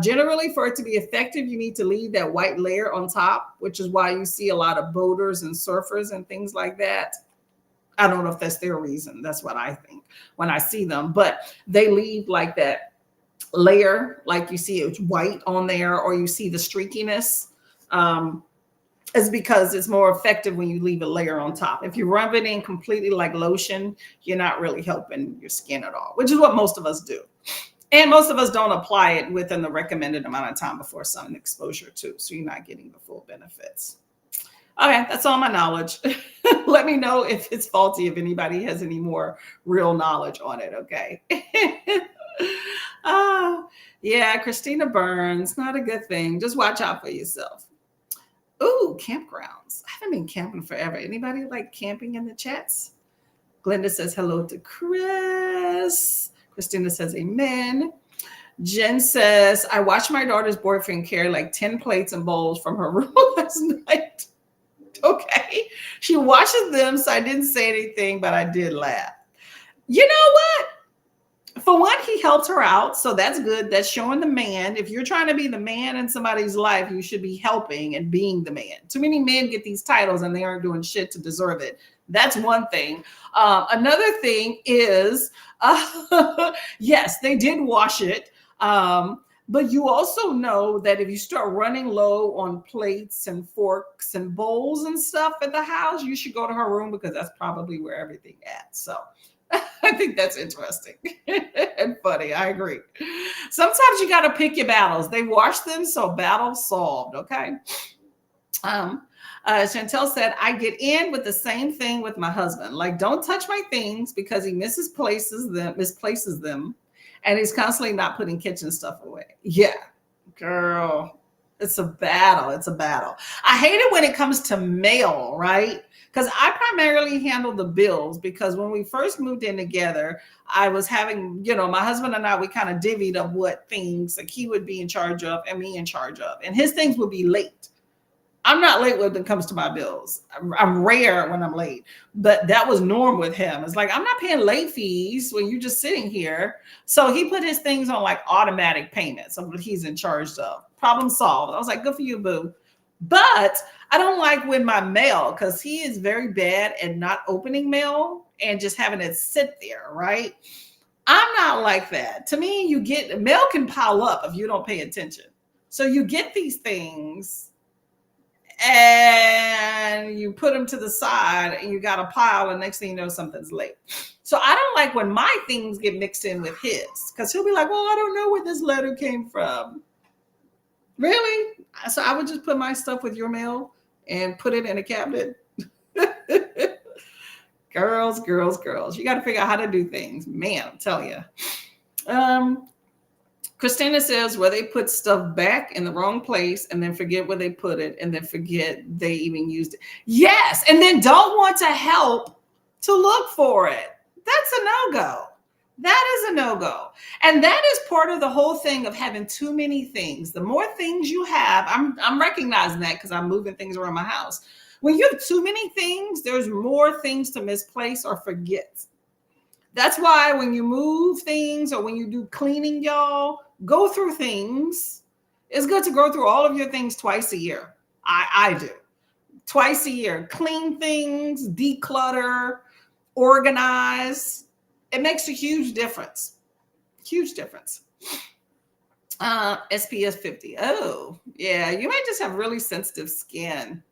Generally, for it to be effective, you need to leave that white layer on top, which is why you see a lot of boaters and surfers and things like that. I don't know if that's their reason. That's what I think when I see them. But they leave like that layer, like you see it's white on there, or you see the streakiness. Is because it's more effective when you leave a layer on top. If you rub it in completely like lotion, you're not really helping your skin at all, which is what most of us do. And most of us don't apply it within the recommended amount of time before sun exposure too. So you're not getting the full benefits. Okay, that's all my knowledge. Let me know if it's faulty, if anybody has any more real knowledge on it, okay? Yeah, Christina Burns, not a good thing. Just watch out for yourself. Ooh, campgrounds. I haven't been camping forever. Anybody like camping in the chats? Glenda says hello to Chris. Christina says amen. Jen says, I watched my daughter's boyfriend carry like 10 plates and bowls from her room last night. Okay. She washes them, so I didn't say anything, but I did laugh. You know what? For one, he helped her out. So that's good. That's showing the man. If you're trying to be the man in somebody's life, you should be helping and being the man. Too many men get these titles and they aren't doing shit to deserve it. That's one thing. Another thing is, yes, they did wash it. But you also know that if you start running low on plates and forks and bowls and stuff at the house, you should go to her room because that's probably where everything at. So I think that's interesting and funny. I agree. Sometimes you got to pick your battles. They wash them, so battle solved. Okay. Chantel said, I get in with the same thing with my husband. Like, don't touch my things because he misplaces them, and he's constantly not putting kitchen stuff away. Yeah, girl, it's a battle. It's a battle. I hate it when it comes to mail, right? Because I primarily handle the bills because when we first moved in together, I was having, my husband and I, we kind of divvied up what things like he would be in charge of and me in charge of. And his things would be late. I'm not late when it comes to my bills. I'm rare when I'm late, but that was norm with him. It's like, I'm not paying late fees when you're just sitting here. So he put his things on like automatic payments of what he's in charge of. Problem solved. I was like, good for you, boo. But I don't like when my mail, because he is very bad at not opening mail and just having it sit there, right? I'm not like that. To me, mail can pile up if you don't pay attention. So you get these things and you put them to the side and you got a pile and next thing you know, something's late. So I don't like when my things get mixed in with his because he'll be like, well, I don't know where this letter came from. Really? So I would just put my stuff with your mail and put it in a cabinet. Girls. You got to figure out how to do things. Man, I'm telling you. Christina says where they put stuff back in the wrong place and then forget where they put it and then forget they even used it. Yes. And then don't want to help to look for it. That's a no-go. That is a no-go. And that is part of the whole thing of having too many things. The more things you have, I'm recognizing that because I'm moving things around my house. When you have too many things, there's more things to misplace or forget. That's why when you move things or when you do cleaning, y'all, go through things. It's good to go through all of your things twice a year. I do. Twice a year. Clean things, declutter, organize. It makes a huge difference. Huge difference. SPF 50. Oh, yeah. You might just have really sensitive skin.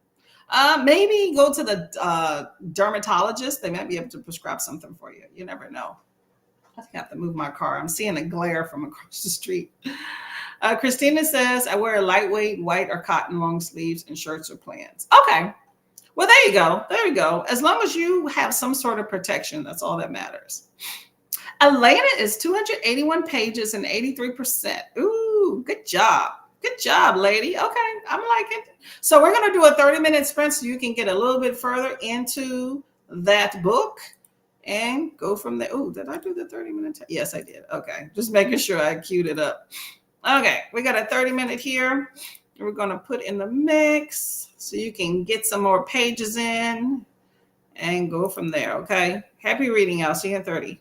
Maybe go to the dermatologist. They might be able to prescribe something for you. You never know. I think I have to move my car. I'm seeing a glare from across the street. Christina says, I wear a lightweight white or cotton long sleeves and shirts or plants. Okay. Well, there you go. There you go. As long as you have some sort of protection, that's all that matters. Elena is 281 pages and 83%. Ooh, good job. Good job, lady. Okay, I'm liking it. So we're going to do a 30-minute sprint so you can get a little bit further into that book and go from there. Oh, did I do the 30-minute? Yes, I did. Okay, just making sure I queued it up. Okay, we got a 30-minute here. We're going to put in the mix so you can get some more pages in and go from there, okay? Happy reading, y'all. See you in 30.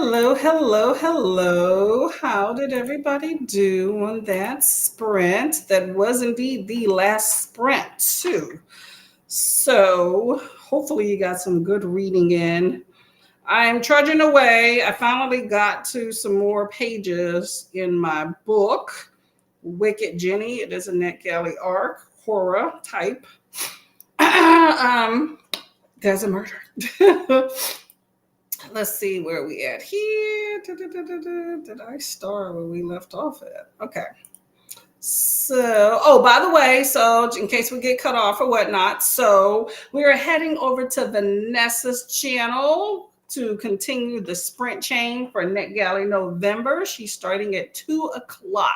Hello, hello, hello. How did everybody do on that sprint? That was indeed the last sprint, too. So, hopefully, you got some good reading in. I'm trudging away. I finally got to some more pages in my book, Wicked Jenny. It is a NetGalley arc, horror type. There's a murder. Let's see where we at here. Did I start where we left off at? Okay. So, oh, by the way, so in case we get cut off or whatnot, so we are heading over to Vanessa's channel to continue the sprint chain for NetGalley November. She's starting at 2:00.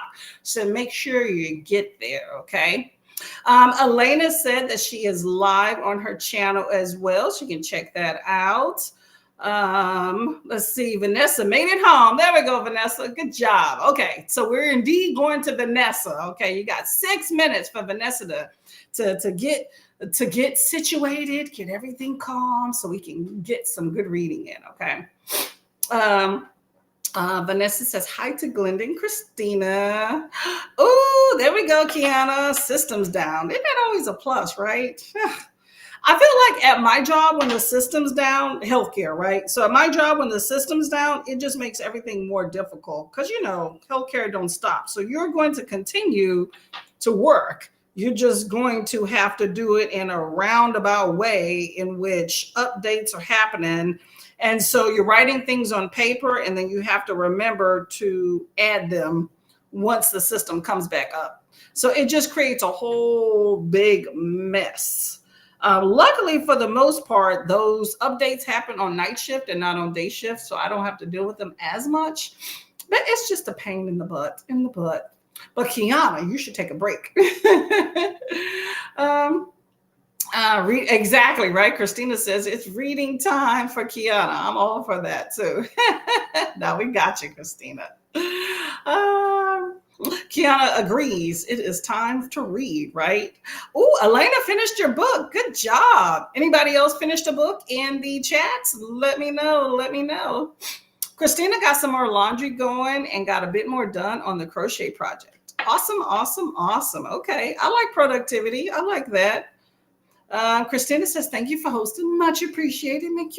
So make sure you get there, okay? Elena said that she is live on her channel as well. So you can check that out. Let's see. Vanessa made it home. There we go, Vanessa. Good job. Okay, so we're indeed going to Vanessa. Okay, you got 6 minutes for Vanessa to get situated, get everything calm, so we can get some good reading in. Okay. Vanessa says hi to Glenda and Christina. Oh, there we go, Kiana. Systems down. Isn't that always a plus, right? I feel like at my job, when the system's down, healthcare, right? So at my job, when the system's down, it just makes everything more difficult because, healthcare don't stop. So you're going to continue to work. You're just going to have to do it in a roundabout way in which updates are happening. And so you're writing things on paper, and then you have to remember to add them once the system comes back up. So it just creates a whole big mess. Luckily, for the most part, those updates happen on night shift and not on day shift, so I don't have to deal with them as much. But it's just a pain in the butt. But Kiana, you should take a break. Exactly, right? Christina says it's reading time for Kiana. I'm all for that too. Now we got you, Christina. Kiana agrees. It is time to read, right? Oh, Elena finished your book. Good job. Anybody else finished a book in the chats? Let me know. Christina got some more laundry going and got a bit more done on the crochet project. Awesome. Okay. I like productivity. I like that. Christina says, thank you for hosting. Much appreciated. Thank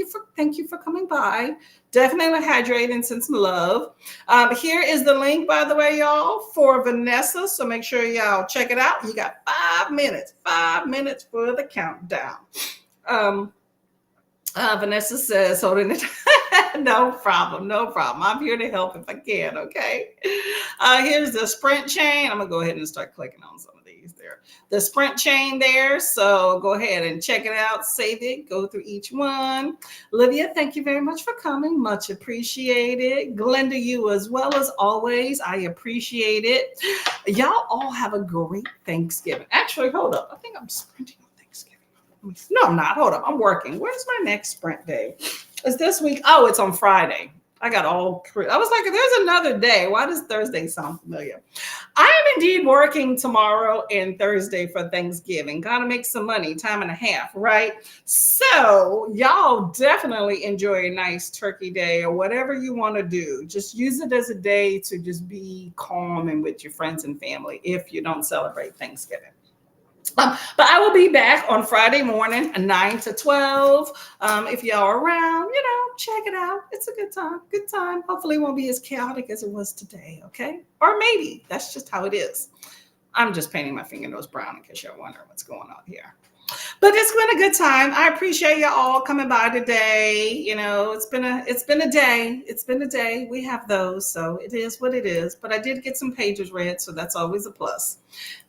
you for coming by. Definitely hydrate and send some love. Here is the link, by the way, y'all, for Vanessa. So make sure y'all check it out. You got 5 minutes for the countdown. Vanessa says, holding it. No problem. I'm here to help if I can. Okay. Here's the sprint chain. I'm going to go ahead and start clicking on some of these there. The sprint chain there. So go ahead and check it out. Save it. Go through each one. Olivia, thank you very much for coming. Much appreciated. Glenda, you as well as always. I appreciate it. Y'all all have a great Thanksgiving. Actually, hold up. I think I'm sprinting on Thanksgiving. No, I'm not. Hold up. I'm working. Where's my next sprint day? It's this week. Oh, it's on Friday. I was like, there's another day. Why does Thursday sound familiar? I am indeed working tomorrow and Thursday for Thanksgiving. Gotta make some money, time and a half, right? So y'all definitely enjoy a nice turkey day or whatever you want to do. Just use it as a day to just be calm and with your friends and family if you don't celebrate Thanksgiving. But I will be back on Friday morning, 9 to 12. If y'all are around, check it out. It's a good time. Hopefully it won't be as chaotic as it was today, okay? Or maybe that's just how it is. I'm just painting my fingernails brown in case you're wondering what's going on here. But it's been a good time. I appreciate you all coming by today. It's been a day. We have those, so it is what it is. But I did get some pages read, so that's always a plus.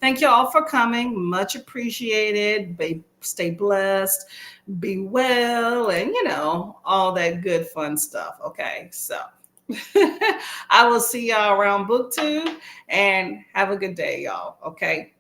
Thank you all for coming. Much appreciated. Stay blessed, be well, and all that good fun stuff. Okay, so I will see y'all around BookTube, and have a good day, y'all. Okay.